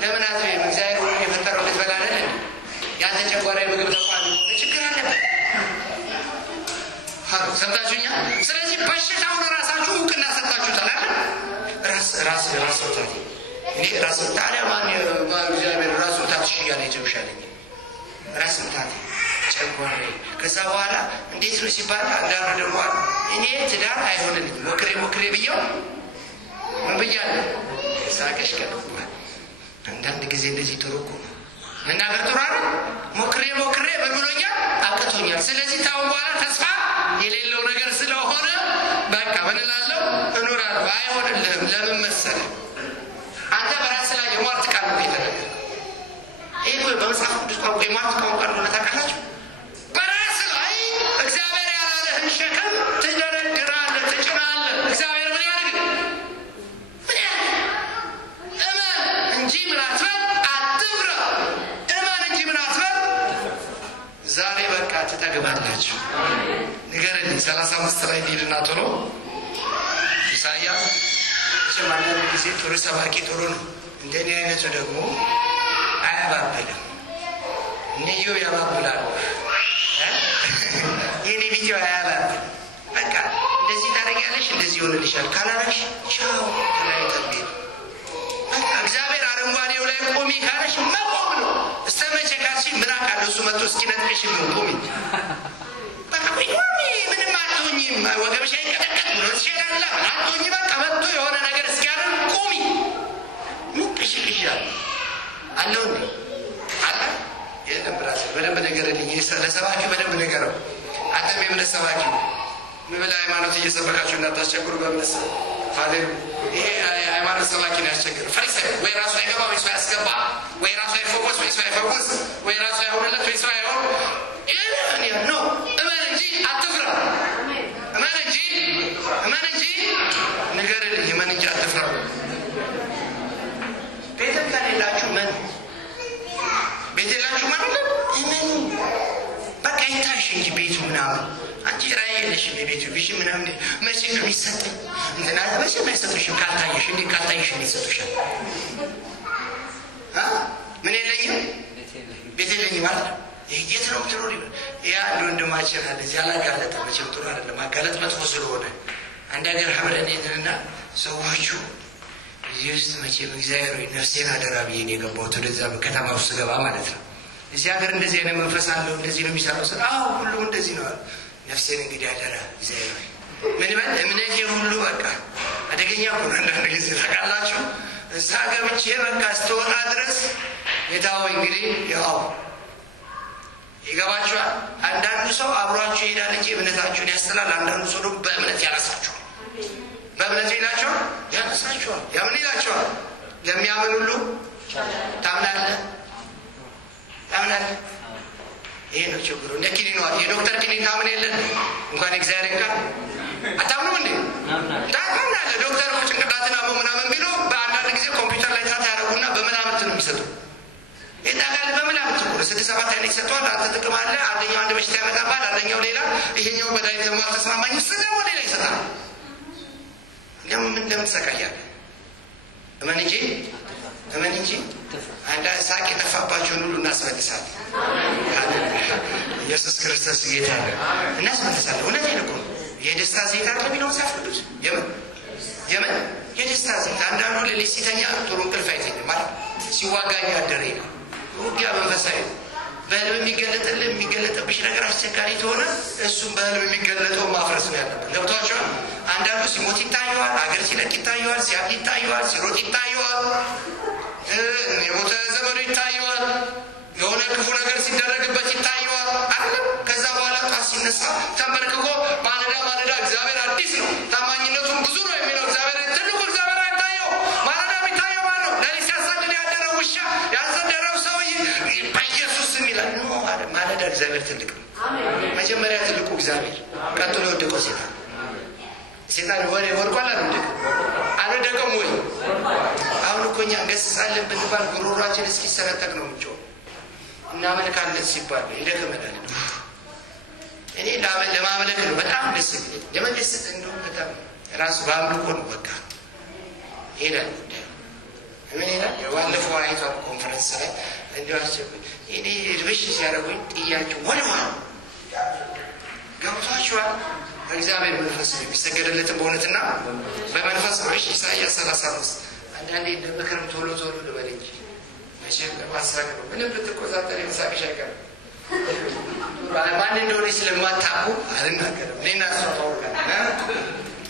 ለምን አትበይም? እግዚአብሔር ሁሉን የፈጠረው ልትበላ አይደል? ያንተ ጨጓራዬ ምግብ ተቋል ችግር አለበት። ሰምታችሁኛል? ስለዚህ በሽታውን ራሳችሁ እውቅና ሰጣችሁታል አይደል? ራስ ወጣት እኔ ራስ ታዲያ ማን እግዚአብሔር ራሱ ታትሽያለ ይጀምሻለኝ ራስ ምታት ጨጓራዬ። ከዛ በኋላ እንዴት ነው ሲባል አንዳንዱ ደግሞ እኔ ትዳር አይሆንልኝም ሞክሬ ብየው ምን ብያለሁ? ሳቀሽ ከልኩማ አንዳንድ ጊዜ እንደዚህ ጥሩ እኮ መናገር ጥሩ አይደል? ሞክሬ በብሎኛል አቅቶኛል። ስለዚህ ታው በኋላ ተስፋ የሌለው ነገር ስለሆነ በቃ ምንላለው እኖራለሁ። አይሆንልህም። ለምን መሰለህ? አንተ በራስህ ላይ የሟርት ቃል ነው የተናገረው። ይሄ በመጽሐፍ ቅዱስ ቋንቋ የሟርት ቃል ነው ታውቃላችሁ? በራስህ ላይ እግዚአብሔር ያላለህን ሸክም ትደረድራለህ፣ ትጭናለህ። እግዚአብሔር ምን ያደርግ? እመን እንጂ ምን አትበል፣ አትፍራ። እመን እንጂ ምን አትበል። ዛሬ በቃ ትጠግባላችሁ። ንገረልኝ 35 ላይ ሄድና ቶሎ ኢሳይያስ አንዳንድ ጊዜ ጥሩ ሰባኪ ጥሩ ነው። እንደኔ አይነቱ ደግሞ አያባብልም። እነየው ያባብላሉ። የኔ ቪዲዮ አያባብል። በቃ እንደዚህ ታደርጊያለሽ፣ እንደዚህ ይሆንልሻል። ካላረግሽ ቻው ተለያይተን በቃ እግዚአብሔር አረንጓዴው ላይ ቆሚ ካለሽ መቆም ነው። እስተመቼ ካልሽ ምን አካል እሱ መጥቶ እስኪነጥቅሽ ነው ቆሚ። በቃ ምንም አትሆኝም፣ ወገብሽ አይቀጠቀጥ ብሎ ሲሸላላ አትሆኝ። በቃ መጥቶ የሆነ ነገር እስኪያደርግ ቆሚ። ምንቅሽልሻል አለው እንዴ አለ የለም ብራስ በደንብ ነገርልኝ። ለሰባኪ በደንብ ነገረው። አንተም የእምነት ሰባኪ ምን ብለህ ሃይማኖት እየሰበካችሁ እንዳታስቸግሩ በእምነት ፋዘር ይሄ ሃይማኖት ሰባኪ ነው ያስቸግር። ፈሪሳይ ወይ ራሱ አይገባ ወይ ሰው ያስገባ፣ ወይ ራሱ አይፈወስ ወይ ሰው አይፈወስ፣ ወይ ራሱ አይሆንለት ወይ ሰው አይሆን። እኔ ነው እመን እንጂ አትፍራ። እመን እንጂ ንገርልኝ። እመን እንጂ አትፍራ። ቤተም ከሌላችሁ ቤት የላችሁ ማለት እመኑ። በቃ ይታሽ እንጂ ቤቱ ምናምን አንቺ ራይ የለሽም። የቤቱ ቪዥን ምናምን መቼ ነው የሚሰጠኝ? እንትና መቼ ነው የሚሰጡሽም? ካልታየሽ እንዴ ካልታየሽ እንዴ ይሰጡሻል? ምን የለኝም ቤት የለኝም ማለት ነው። የት ነው ትሮሪ? ያ ወንድማችን አለ እዚያ አላጋለጠ። መቼም ጥሩ አይደለም ማጋለጥ መጥፎ ስለሆነ አንድ ሀገር ሀብረን ሄድንና ሰዎቹ እዚህ ውስጥ መቼም እግዚአብሔር ነፍሴን አደራ ብዬ ነው የገባሁት። ወደዚያ ከተማ ውስጥ ገባ ማለት ነው። እዚህ ሀገር እንደዚህ አይነት መንፈስ አለው እንደዚህ ነው የሚሰራው። አዎ ሁሉም እንደዚህ ነው። ነፍሴን እንግዲህ አደራ እግዚአብሔር ምን በል እምነቴ ሁሉ በቃ አደገኛ ሆነ። አንዳንድ ጊዜ ታውቃላችሁ እዛ ገብቼ በቃ እስከወጣ ድረስ የታው እንግዲህ ያው ይገባችኋል። አንዳንዱ ሰው አብሯችሁ ይሄዳል እንጂ እምነታችሁን ያስተላል። አንዳንዱ ሰው ደግሞ በእምነት ያነሳችኋል። በእምነት ይላችኋል ያነሳችኋል። ያምን ይላችኋል። ለሚያምን ሁሉ ታምናለህ። ይሄ ነው ችግሩ። እንደ ክሊኒክ የዶክተር ክሊኒክ ታምን የለን እንኳን እግዚአብሔር ቃል አታምኑም እንዴ? ታምናለህ። ዶክተሮች ጭንቅላትና ምናምን ቢሉ በአንዳንድ ጊዜ ኮምፒውተር ላይ ታታ ያደርጉና በምናምን ነው የሚሰጡ። ይታጋል በምናምን ነው 6-7 አይነት ይሰጣል። አንተ ጥቅም አለ። አንደኛው አንድ በሽታ ያመጣባል፣ አንደኛው ሌላ፣ ይሄኛው በዳይት ደግሞ ተስማማኝ ስለሆነ ሌላ ይሰጣል። ለምን ሰቃያለህ? እመን እንጂ እመን እንጂ አንዳ ሳቅ የጠፋባቸውን ሁሉ እናስመልሳለን። ሃሌሉያ ኢየሱስ ክርስቶስ ጌታ ነው። እናስመልሳለን። እውነቴን እኮ የደስታ ዘይት አይደለም የሚለው መጽሐፍ ቅዱስ። የምን የደስታ ዘይት። አንዳንዱ ሌሊት ሲተኛ ጥሩ እንቅልፍ አይተኛም ማለት ሲዋጋኝ ያደረ ነው። ውጊያ መንፈሳዊ ነው። በህልም የሚገለጥብሽ ነገር አስቸጋሪ ተሆነ እሱም በህልም የሚገለጠው ማፍረስ ነው ያለበት። ገብቷቸዋል። አንዳንዱ ሲሞት ይታየዋል፣ አገር ሲለቅ ይታየዋል፣ ሲያብድ ይታየዋል፣ ሲሮጥ ይታየዋል፣ የሞተ ዘመኑ ይታየዋል፣ የሆነ ክፉ ነገር ሲደረግበት ይታየዋል አይደለም። ከዛ በኋላ ጧት ሲነሳ ተንበርክኮ ማለዳ እግዚአብሔር አዲስ ነው ታማኝነቱም ብዙ ነው የሚለው እግዚአብሔር ትልቁ እግዚአብሔር አይታየው። ማለዳ የሚታየው ማን ነው? ለሊት ሲያሳድድ ያደረው ውሻ ያሳደረው ሰውዬ በኢየሱስ ስም ይላል። ማለዳ እግዚአብሔር ትልቅ ነው። መጀመሪያ ትልቁ እግዚአብሔር፣ ቀጥሎ የወደቀው ሴጣን ወድቋል አልወደቀም ወይ? አሁን እኮ እኛ እንገስጻለን ብንባል ጉሮሯችን እስኪሰነጠቅ ነው የምንጮህ። እናመልካለን ሲባል ይደክመናል። እኔ ለማምለክ ነው በጣም ደስ የሚለኝ። ለመደሰት እንደውም በጣም ራሱ በአምልኮ ነው በቃ ይሄዳል። ምን ይላል? የባለፈው አይቷ ኮንፈረንስ ላይ እንዲያስቸኩ እኔ ልብሽ ሲያደርጉኝ ጥያቸው ወደኋላ ገብቷችኋል። በእግዚአብሔር መንፈስ የሚሰገድለትን በእውነትና በመንፈስ ነው። እሺ ኢሳይያስ 35 አንዳንዴ እንደምክርም ቶሎ ልበል እንጂ መቼም ለማሳቅ ነው። ምንም ልትቆጣጠር የመሳቅሽ አይቀርም። ማን እንደሆነ ስለማታውቁ አልናገርም። እኔና እሷ ታውቃለህ።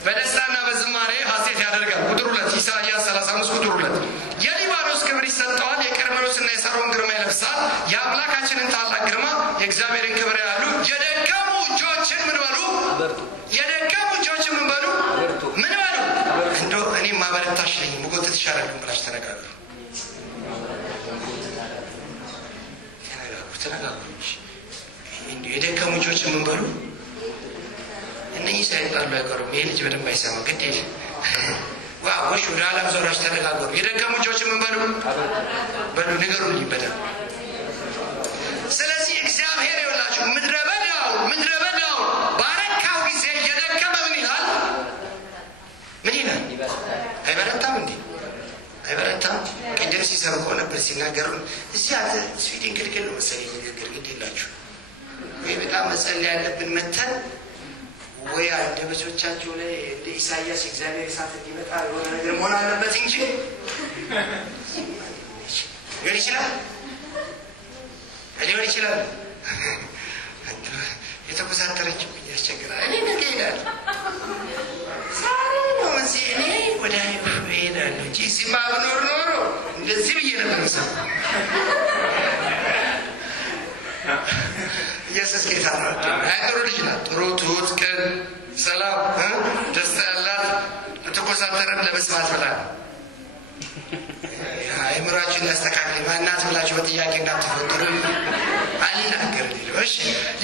በደስታና በዝማሬ ሐሴት ያደርጋል። ቁጥር 2 ኢሳይያስ 35 ቁጥር 2 የሊባኖስ ክብር ይሰጠዋል፣ የቀርሜሎስና የሳሮን ግርማ ይለብሳል። የአምላካችንን ታላቅ ግርማ የእግዚአብሔርን ክብር ያሉ የደከሙ እጆችን ምን በሉ? የደከሙ እጆችን ምን በሉ? ምን በሉ? እንደው እኔ ማበረታሽ ነኝ ሙጎት ተሻራሉ ብላሽ ተነጋገሩ። እንዴ የደከሙ እጆችን ምን በሉ? እነዚህ ሳይጣሉ አይቀሩም። ይሄ ልጅ በደንብ አይሰማ ግድ የለም። ወሽ ወደ ዓለም ዞራሽ ተነጋገሩ። የደከሙ እጆችን ምን በሉ? በሉ ንገሩልኝ በደንብ። ስለዚህ እግዚአብሔር ይወላችሁ ምድረ በዳው ባረካው ጊዜ የደከመ ምን ይላል? አይበረታም እንዴ? አይበረታም። ቅድም ሲሰብኮ ነበር ሲናገሩ እዚህ አለ ስዊድን ክልክል ነው መሰለኝ ንግግር ግድ የላችሁ ወይ በጣም መጸለይ ያለብን መተን ወይ አንደበቶቻቸው ላይ እንደ ኢሳይያስ እግዚአብሔር እሳት እንዲመጣ የሆነ ነገር መሆን አለበት እንጂ ሊሆን ይችላል። የተኮሳተረች ያስቸግራል። እኔ ነገ እሄዳለሁ ሳሪ ነው እዚህ እኔ ወደ እሄዳለሁ እንጂ እዚህማ ብኖር ኖሮ እንደዚህ ብዬ ነበር ሰው ኢየሱስ ጌታ ነው። ጥሩ ልጅ ናት። ጥሩ ትሁት፣ ቅን፣ ሰላም፣ ደስታ ያላት ተኮሳተረም ለመስማት ብላ አይምራችን ያስተካክል ማናት ብላችሁ በጥያቄ እንዳትፈጠሩ አልናገርም። እሺ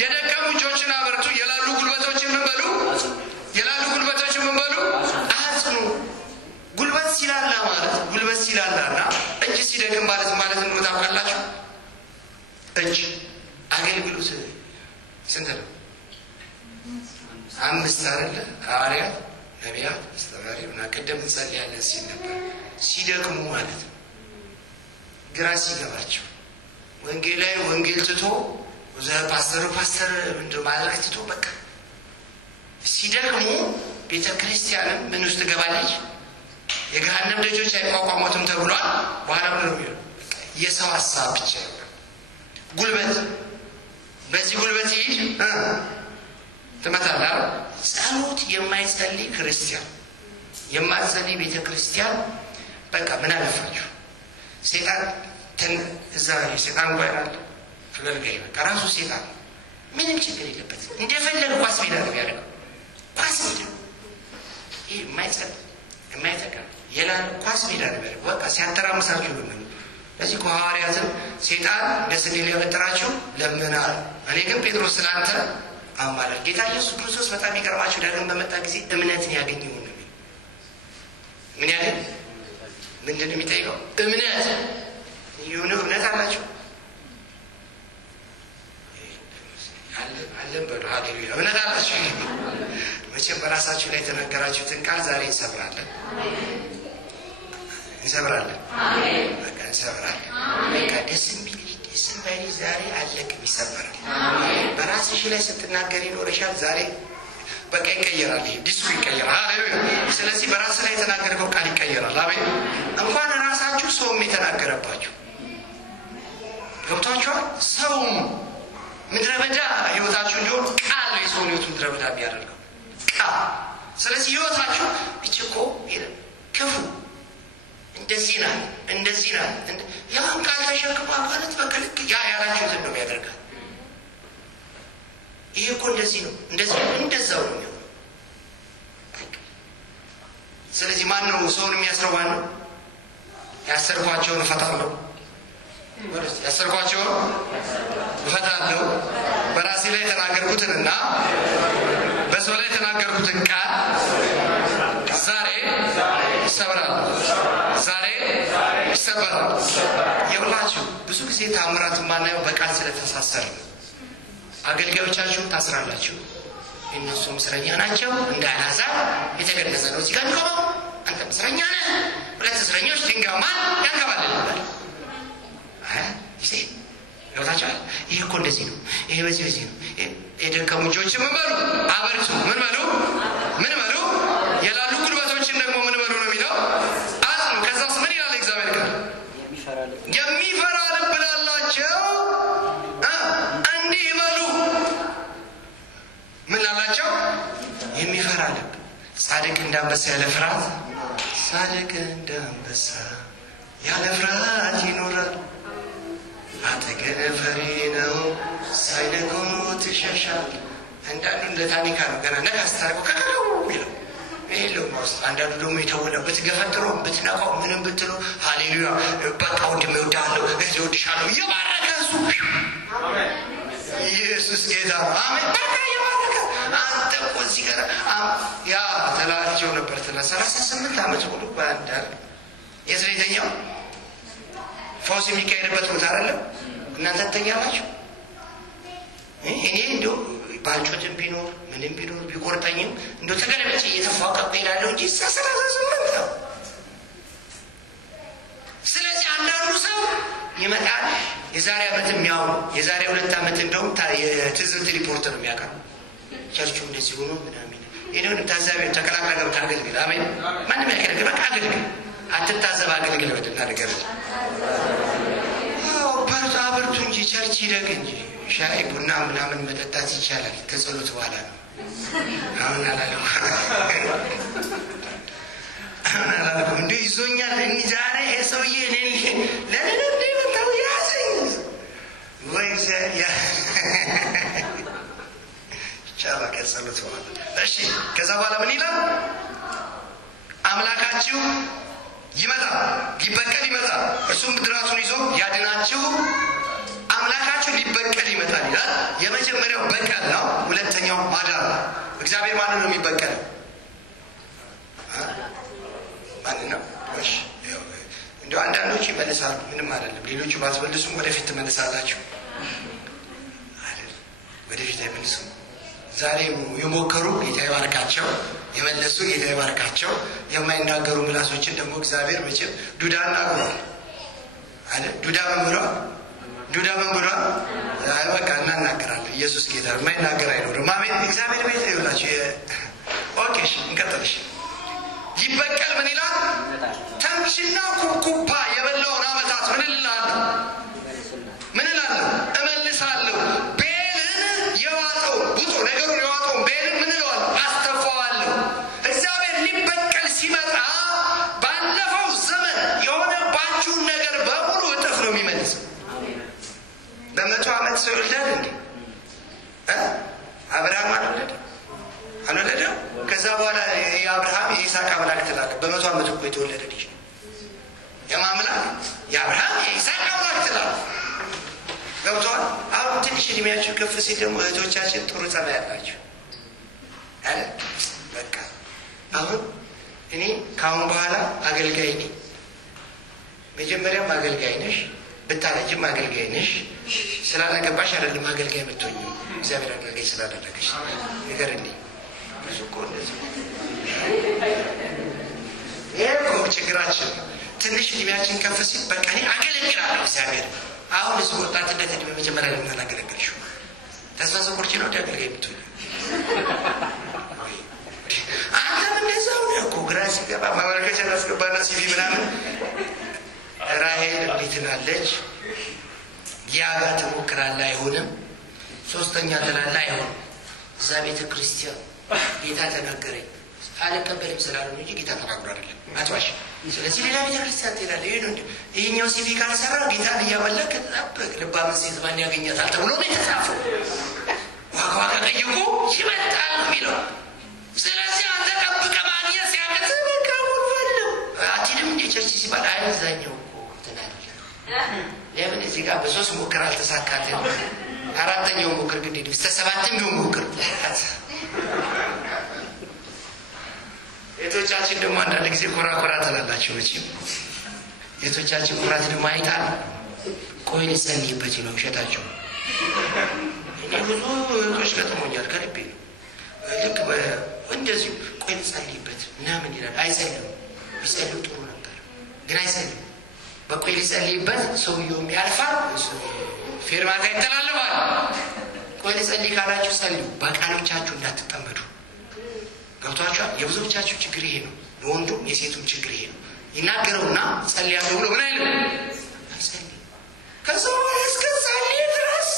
የደከሙ እጆችን አበርቱ፣ የላሉ ጉልበቶችን ምን በሉ? የላሉ ጉልበቶችን ምን በሉ? አጽኑ። ጉልበት ሲላላ ማለት ጉልበት ሲላላና እጅ ሲደክም ማለት ነው ታውቃላችሁ? እጅ አገልግሎት ስንት ነው? 5 አይደለ? ሐዋርያት፣ ነቢያት፣ አስተማሪው እና ቅድም እንጸልያለን ሲል ነበር። ሲደክሙ ማለት ነው ግራ ሲገባቸው ወንጌላዊ ወንጌል ትቶ ፓስተር ምንድን ማለት ትቶ በቃ ሲደክሙ ቤተክርስቲያንም ምን ውስጥ ገባለች? የገሃነም ደጆች አይቋቋሙትም ተብሏል። በኋላ ምን ነው የሚሆነው? የሰው ሀሳብ ብቻ ጉልበት በዚህ ጉልበት ይሄድ ትመታለህ። ጸሎት የማይጸልይ ክርስቲያን የማይጸልይ ቤተክርስቲያን በቃ ምን አለፋችሁ ሴጣን እዛ የሴጣን ጓይራል ፍለልጋይ በቃ ራሱ ሴጣን ምንም ችግር የለበት እንደፈለገ ኳስ ሜዳ ነው ያደረገው። ኳስ ሜዳ ይሄ የማይጠቅም የላል ኳስ ሜዳ ነው ያደረገው። በቃ ሲያተራምሳችሁ ነው። ለዚህ ሐዋርያትን ሴጣን እንደስኔ ሊያበጥራችሁ ለምናል። እኔ ግን ጴጥሮስ ስላንተ አማላል። ጌታ ኢየሱስ ክርስቶስ በጣም ይገርማችሁ ዳግም በመጣ ጊዜ እምነትን ያገኘው ነው። ምን ያገኝ? ምንድን ነው የሚጠይቀው? እምነት። የሆነ እምነት አላችሁ አለን በሉ። ሃሌሉያ። እምነት አላችሁ። መቼም በራሳችሁ ላይ የተናገራችሁትን ቃል ዛሬ እንሰብራለን። እንሰብራለን። አሜን። በቃ እንሰብራለን። አሜን። ደስ ባይል ዛሬ አለቅም ይሰበራል። አሜን። በራስሽ ላይ ስትናገሪ ኖርሻል። ዛሬ በቃ ይቀየራል። ይሄ ዲስኩ ይቀየራል። ሃሌሉያ። ስለዚህ በራስ ላይ የተናገረው ቃል ይቀየራል። አሜን። እንኳን ራሳችሁ ሰውም የተናገረባችሁ ገብቷችኋል። ሰውም ምድረ በዳ ህይወታችሁ እንዲሆን ቃል ነው የሰውን ህይወት ምድረ በዳ የሚያደርገው ቃል። ስለዚህ ህይወታችሁ እችኮ ክፉ እንደዚህ ናት ያን ቃል ተሸክማ ማለት በቃ ልክ ያ ያላችሁትን ነው የሚያደርጋል። ይሄ እኮ እንደዚህ ነው እንደዛው ነው የሚሆነው። ስለዚህ ማን ነው ሰውን የሚያስረዋን ነው? ያሰርኳቸውን እፈታለሁ፣ ያሰርኳቸውን እፈታለሁ። በራሴ ላይ የተናገርኩትንና በሰው ላይ የተናገርኩትን ቃል ዛሬ ይሰበራል። ዛሬ ይሰበራል። የሁላችሁ ብዙ ጊዜ ታምራት ማናየው በቃል ስለተሳሰረ ነው። አገልጋዮቻችሁ ታስራላችሁ። እነሱም እስረኛ ናቸው። እንደ አልዓዛር የተገነዘ ነው። እዚህ ጋር ቆመው አንተም እስረኛ ነህ፣ ሁለት እስረኞች ድንጋይ ማን ያንከባልላል? ይወታቻል። ይሄ እኮ እንደዚህ ነው። ይሄ በዚህ ነው። የደከሙ እጆች ምን በሉ? አበርቱ። ምን በሉ? የላሉ ጉልበቶችን ደግሞ ምን በሉ ነው የሚለው? አጽኑ። ከዛስ ምን ይላል እግዚአብሔር ቃል? የሚፈራ ልብ ላላቸው እንዲህ በሉ። ምን ላላቸው? የሚፈራ ልብ። ጻድቅ እንዳንበሳ ያለ ፍርሃት፣ ጻድቅ እንዳንበሳ ያለ ፍርሃት ይኖራል። አጠገብ ፈሪ ነው ሳይነኩት ይሸሻል። አንዳንዱ ለታኒካ ነው ገና ነካስ ታርቆ ከከለው ይለው ይለው ነው። አንዳንዱ ደግሞ የተወለው ብትገፈጥሮ ብትነካው ምንም ብትሉ ሃሌሉያ በቃ ወንድሜ እወድሃለሁ እህቴ እወድሻለሁ እየባረከ እሱ አሜን። ኢየሱስ ጌታ ነው። አሜን። በቃ እየባረከ አንተ እኮ እዚህ ጋር ያ ተላልቸው ነበር 38 ዓመት ሙሉ ባንዳር የዝሬተኛው ፈውስ የሚካሄድበት ቦታ አይደለም። እናንተ ተኛላችሁ። እኔ እንደው ባንጮትም ቢኖር ምንም ቢኖር ቢቆርጠኝም እንደው ተገለበጭ እየተፋቀቀ ይላለው እንጂ 38 ነው። ስለዚህ አንዳንዱ ሰው ይመጣል የዛሬ ዓመትም ያው የዛሬ 2 ዓመት እንደውም የትዝብት ሪፖርት ነው የሚያቀርበው። ቸርቹ እንደዚህ ሆኖ ምናምን ይሄን ታዛቢ ተከላካይ ታገልግል። አሜን። ማንም ያከለግል በቃ አገልግል። አትታዘብ አገልግል ወደና ነገር አበርቱ እንጂ ቸርች ይደግ እንጂ ሻይ ቡና ምናምን መጠጣት ይቻላል። ከጸሎት በኋላ ነው። አሁን አላለው እንዴ ይዞኛል እንዴ ዛሬ የሰውዬ ለኔ መጣው ያዘኝ ወይ ያ ቻላ ከጸሎት በኋላ እሺ። ከዛ በኋላ ምን ይላል? አምላካችሁ ይመጣል፣ ሊበቀል ይመጣል። እሱም ብድራቱን ይዞ ያድናችሁ። አምላካችሁ ሊበቀል ይመጣል ይላል። የመጀመሪያው በቀል ነው። ሁለተኛው ማዳን ነው። እግዚአብሔር ማንን ነው የሚበቀለው? ማንን ነው? እሺ እንደው አንዳንዶች ይመልሳሉ፣ ምንም አይደለም። ሌሎቹ ባትመልሱም ወደፊት ትመልሳላችሁ አይደል? ወደፊት አይመልሱም። ዛሬ የሞከሩ ጌታ ይባርካቸው፣ የመለሱ ጌታ ይባርካቸው። የማይናገሩ ምላሶችን ደግሞ እግዚአብሔር መቼም ዱዳና አግሯል አይደል? ዱዳ ምን ብሏል? አይ በቃ እናናገራለን። ኢየሱስ ጌታ የማይናገር አይኖርም። አሜን። እግዚአብሔር ቤት ይውላችሁ። ኦኬ እንቀጥልሽ። ይበቀል ምን ይላል? ተምችና ኩኩባ የበላውን ዓመታት ምን እላለሁ እመልሳለሁ። ቤልን የዋጠው ቡጦ ነገሩን የዋጠው ቤልን ምን እለዋለሁ? አስተፋዋለሁ። እግዚአብሔር ሊበቀል ሲመጣ ባለፈው ዘመን የሆነባችሁን ነገር በሙሉ እጥፍ ነው የሚመልሰው። በ100 ዓመት ሰው ይወልዳል እንዴ? አብርሃም አልወለደም? ከዛ በኋላ የአብርሃም የይስሐቅ አምላክ ተላከ። በ100 ዓመት እኮ የተወለደ ልጅ የማምላክ የአብርሃም የይስሐቅ አምላክ ተላከ። ገብቷል? አሁን ትንሽ እድሜያችሁ ከፍ ሲል ደግሞ እህቶቻችን ጥሩ ጸባይ ያላችሁ አይደል? በቃ አሁን እኔ ካሁን በኋላ አገልጋይ ነኝ። መጀመሪያም አገልጋይ ነሽ፣ ብታረጅም አገልጋይ ነሽ። ስላላገባሽ አይደለም አገልጋይ የምትሆኚው፣ እግዚአብሔር አገልጋይ ስላደረገሽ ንገርልኝ። ብዙ እኮ እንደዚህ ይሄ እኮ ችግራችን። ትንሽ እድሜያችን ከፍ ሲል በቃ እኔ አገለግላለሁ እግዚአብሔር አሁን እሱ ወጣትነት እድሜ መጀመሪያ ለምን አላገለገልሽው ተስፋ ቆርጬ ነው ያገልገኝ የምትሆኝ አንተም እንደዛው ነው እኮ ግራ ሲገባ ማመልከቻ ታስገባና ሲቪ ምናምን ራሔል እንዴት ትላለች ያጋ ትሞክራለህ አይሆንም ሶስተኛ ትላለህ አይሆንም እዛ ቤተ ክርስቲያን ጌታ ተናገረኝ አልቀበልም ስላሉ እንጂ ጌታ ተናግሮ አይደለም አትዋሽ ስለዚህ ሌላ ቤተ ክርስቲያን ትላለህ ይሄኛው ሲቪ ካልሰራ ጌታን እያመለክ ተጣበቅ ልባም ሴት ማን ያገኛታል ተብሎ ነው የተጻፈው ዋጋ ጠይቁ ይመጣል ነው የሚለው ስለዚህ አንተ ጠብቀህ ማግኘት ሲያቅት በቃ ወልፈልም አትሄድም እንደ ቸርች ሲባል አይዛኛው እኮ ትላለህ ለምን እዚህ ጋር በሶስት ሙከራ አልተሳካልህም አራተኛው ሙከራ ግን ዲስ ተሰባተኛው ሙከራ የቶቻችን ደግሞ አንዳንድ ጊዜ ኮራ ተላላችሁ እቺ የቶቻችን ኩራት ደግሞ አይጣል ቆይ ልጸልይበት ነው ሸታቸው እኔ ብዙ ቶች ከተሞኛል ከልቤ ልክ እንደዚህ ቆይ ልጸልይበት ምናምን ይላል አይጸልም ቢጸልዩ ጥሩ ነበር ግን አይጸልም በቆይ ልጸልይበት ሰውየው ያልፋል ፌርማታ ይተላለፋል ቆይ ልጸልይ ካላችሁ ጸልዩ በቃሎቻችሁ እንዳትጠመዱ ገብቷችኋል የብዙዎቻችሁ ችግር ይሄ ነው ለወንዱም የሴቱም ችግር ይሄ ነው ይናገሩና ጸልያለሁ ብሎ ምን አይልም አይጸልም ከሰው እስከጸልይ ድረስ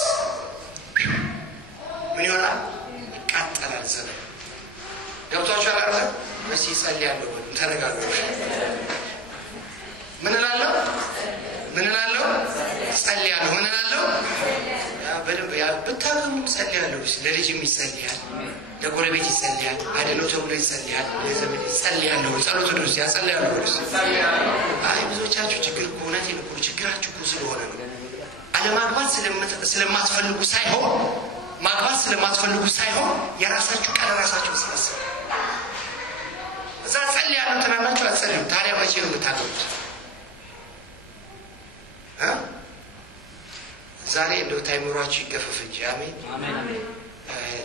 ምን ይሆናል ይቃጠላል ዘለ ገብቷችኋል አይደል እሺ ጸልያለሁ ተረጋጉ ምን እላለሁ ጸልያለሁ ምን እላለሁ በደንብ ብታገኙ ጸልያለሁ ለልጅም ይጸልያል ለጎረቤት ይጸልያል አደሎ ተብሎ ይጸልያል ለዘመድ ይጸልያለሁ ጸሎት ድረስ ያጸልያለሁ አይ ብዙዎቻችሁ ችግር እውነት ነው ችግራችሁ ስለሆነ ነው አለማግባት ስለማትፈልጉ ሳይሆን ማግባት ስለማትፈልጉ ሳይሆን የራሳችሁ ቃል ራሳችሁ ስለሰሩ እዛ ጸልያለሁ ተናናችሁ አጸልዩ ታዲያ መቼ ነው የምታገቡት ዛሬ እንደው ታይምሯችሁ ይገፈፍ እንጂ አሜን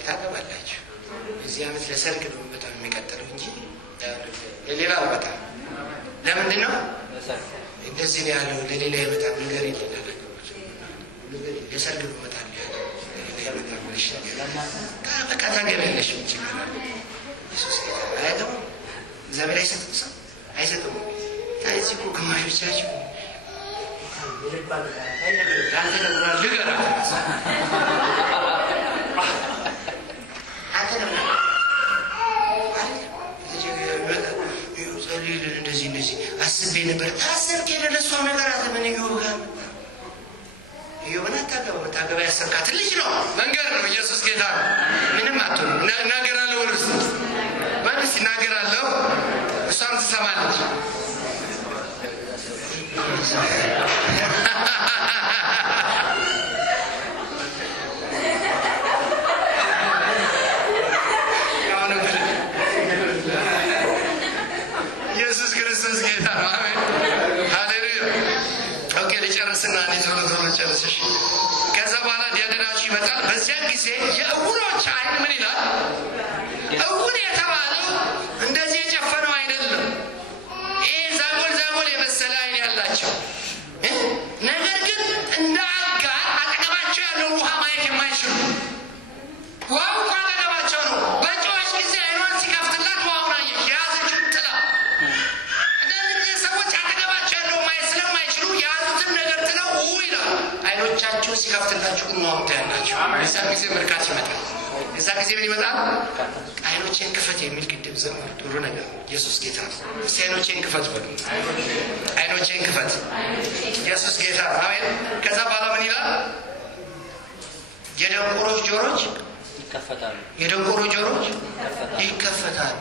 ታገባላችሁ እዚህ አመት ለሰርግ ነው በጣም የሚቀጥለው እንጂ ለሌላ በጣም ለምንድን ነው እንደዚህ ነው ያለው ለሌላ በጣም ነገር ይላል ለሰርግ ነው በጣም ለሌላ በጣም በቃ ታገባለሽ እንጂ ኢየሱስ አይደለም ዘመን አይሰጥም ታይዚ እኮ ግማሾቻችሁ አንተ ደግሞ ልገራ እንደዚህ አስቤ ነበር ታሰብክ የለለሷ ነገር አተመን ይወጋል ይወና ታገባ ያሰብካት ልጅ ነው መንገር ነው ኢየሱስ ጌታ ምንም አትሆን እናገራለሁ ወርስ ማለት እናገራለሁ እሷም ትሰማለች ጨርሰሽ ከዛ በኋላ ዲያድናችሁ ይመጣል በዚያ ጊዜ የእውሮች አይን ምን ይላል እውር የተባለው እንደዚህ የጨፈነው አይደለም ይሄ ዛጎል የመሰለ አይን ያላቸው ነገር ግን እንደ አጋር አጠገባቸው ያለው ውሃ ማየት የማይችሉ ውሃው አጠገባቸው ነው በጮች ጊዜ አይኗን ሲከፍትላት ውሃውን አየች የያዘችውን ጥላ እነዚህ ሰዎች አጠገባቸው ያለው ማየት ስለማይችሉ የያዙትን ነገር ጥለው ይላል አይኖቻችሁ ሲከፍትላችሁ ነው ታያላችሁ እዛ ጊዜ መርካት ይመጣል እዛ ጊዜ ምን ይመጣል አይኖቼን ክፈት የሚል ቅድም ዘመን ጥሩ ነገር ኢየሱስ ጌታ አይኖቼን ክፈት በሉ አይኖቼን ክፈት ኢየሱስ ጌታ አሜን ከዛ በኋላ ምን ይላል የደንቆሮች ጆሮች ይከፈታሉ የደንቆሮች ጆሮች ይከፈታሉ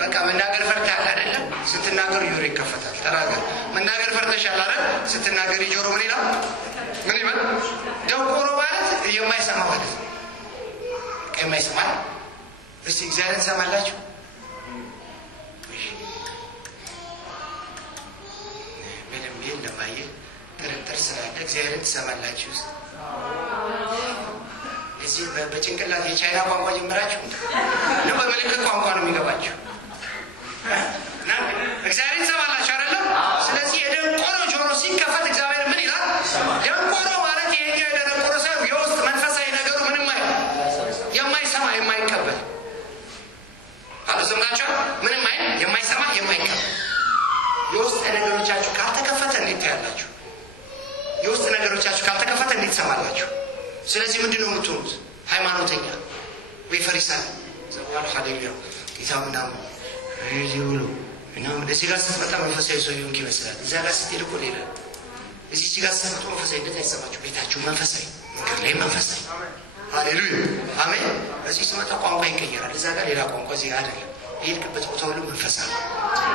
በቃ መናገር ፈርተሃል አይደል ስትናገር ጆሮ ይከፈታል ተናገር መናገር ፈርተሻል አይደል ስትናገር ጆሮ ምን ይላል ምን ይባል ደንቆሮ ማለት የማይሰማ ማለት ነው የማይሰማ እስቲ እግዚአብሔርን ሰማላችሁ ምንም የለማየ ጥርጥር ስላለ እግዚአብሔርን ትሰማላችሁ እዚህ በጭንቅላት የቻይና ቋንቋ ጀምራችሁ ነው በመልእክት ቋንቋ ነው የሚገባችሁ እግዚአብሔርን ሰማላችሁ አይደል ስለዚህ ስለዚህ ምንድነው የምትሆኑት? ሃይማኖተኛ ወይ ፈሪሳይ ዘዋል ሃሌሉያ ጌታውና ይሁሉ እና እዚህ ጋር ስትመጣ መንፈሳዊ ሰው ይሁን ይመስላል። እዛ ጋር ስትሄድ እኮ ሌላ እዚህ ጋር ስትመጣ መንፈሳዊ እንዴት አይሰማችሁ? ቤታችሁ መንፈሳዊ ነገር ላይ መንፈሳዊ ሃሌሉያ አሜን። እዚህ ስትመጣ ቋንቋ ይቀየራል። እዛ ጋር ሌላ ቋንቋ እዚህ አይደለም። የሄድክበት ቦታ ሁሉ መንፈሳዊ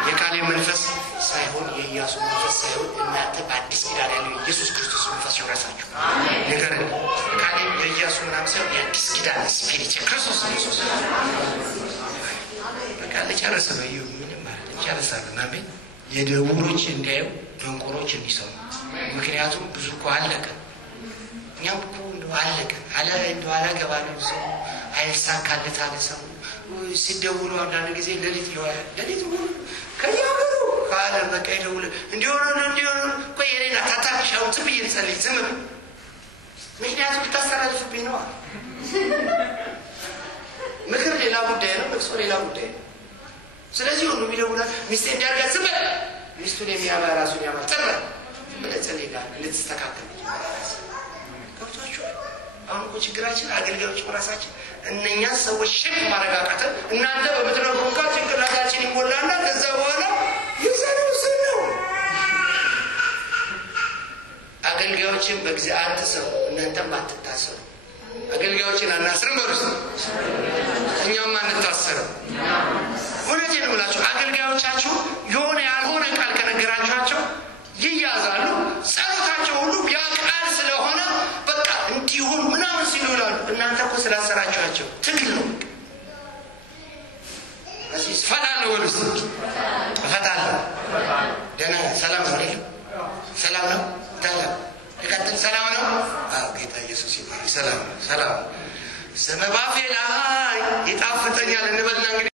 የካሌብ መንፈስ ሳይሆን የኢያሱ መንፈስ ሳይሆን እናንተ በአዲስ ኪዳን ያለው ኢየሱስ ክርስቶስ መንፈስ ይወርሳችሁ። አሜን። ነገር ካሌብ የኢያሱ ምናምን ሳይሆን የአዲስ ኪዳን ስፒሪት የክርስቶስ ኢየሱስ በቃ ለጨረሰ ነው ምንም ማለት ጨረሰና አሜን። የደውሮች እንዲያዩ ደንቆሮች እንዲሰሙ ምክንያቱም ብዙ እኮ አለቀ። እኛም እኮ እንደው አለቀ አለ እንደው አላገባለው ሰው አይሳካለት አለ ሰው ሲደውሉ አንዳንድ ጊዜ ለሊት ሁሉ ከያገሩ ካለ በቃ ይደውል እንዲሆነ ቆይ የኔና ታታሻው ትብዬ ልጸልይ ዝም ምክንያቱም ልታስተላልፍብኝ ነው። ምክር ሌላ ጉዳይ ነው፣ ለቅሶ ሌላ ጉዳይ ነው። ስለዚህ ሁሉ ይደውላል ሚስቴ እንዲያርጋ ዝም ሚስቱን የሚያማ ራሱን ያማ ጥራ ለጸልይ ጋር ልትስተካከል አሁን እኮ ችግራችን አገልጋዮች ራሳችን እነኛ ሰዎች ሼክ ማረጋጋት እናንተ በመድረኩ ጋር ችግራችን ይሞላና ከዛ በኋላ ይሰሩ አገልጋዮችን በእግዚአብሔር አትሰሩ እናንተም አትታሰሩ። አገልጋዮችን አናስርም በሩስ እኛም አንታሰርም። ወለቴ ነው ብላችሁ አገልጋዮቻችሁ የሆነ ያልሆነ ቃል ከነገራችኋቸው ይያዛሉ። ጸሎታቸው ሁሉ ያ ቃል ስለሆነ በቃ እንዲሁን ምናምን ሲሉላሉ እናንተ እኮ ስላሰራችኋቸው ትግል ነው። እዚህ ፈታለው ወልስ ፈታለው ደና ሰላም ነው ሰላም ነው ታላ ለካተን ሰላም ነው። አዎ ጌታ ኢየሱስ ይባርክ። ሰላም ሰላም ዘመባፌ ላይ ይጣፍጠኛል እንበልና እንግዲህ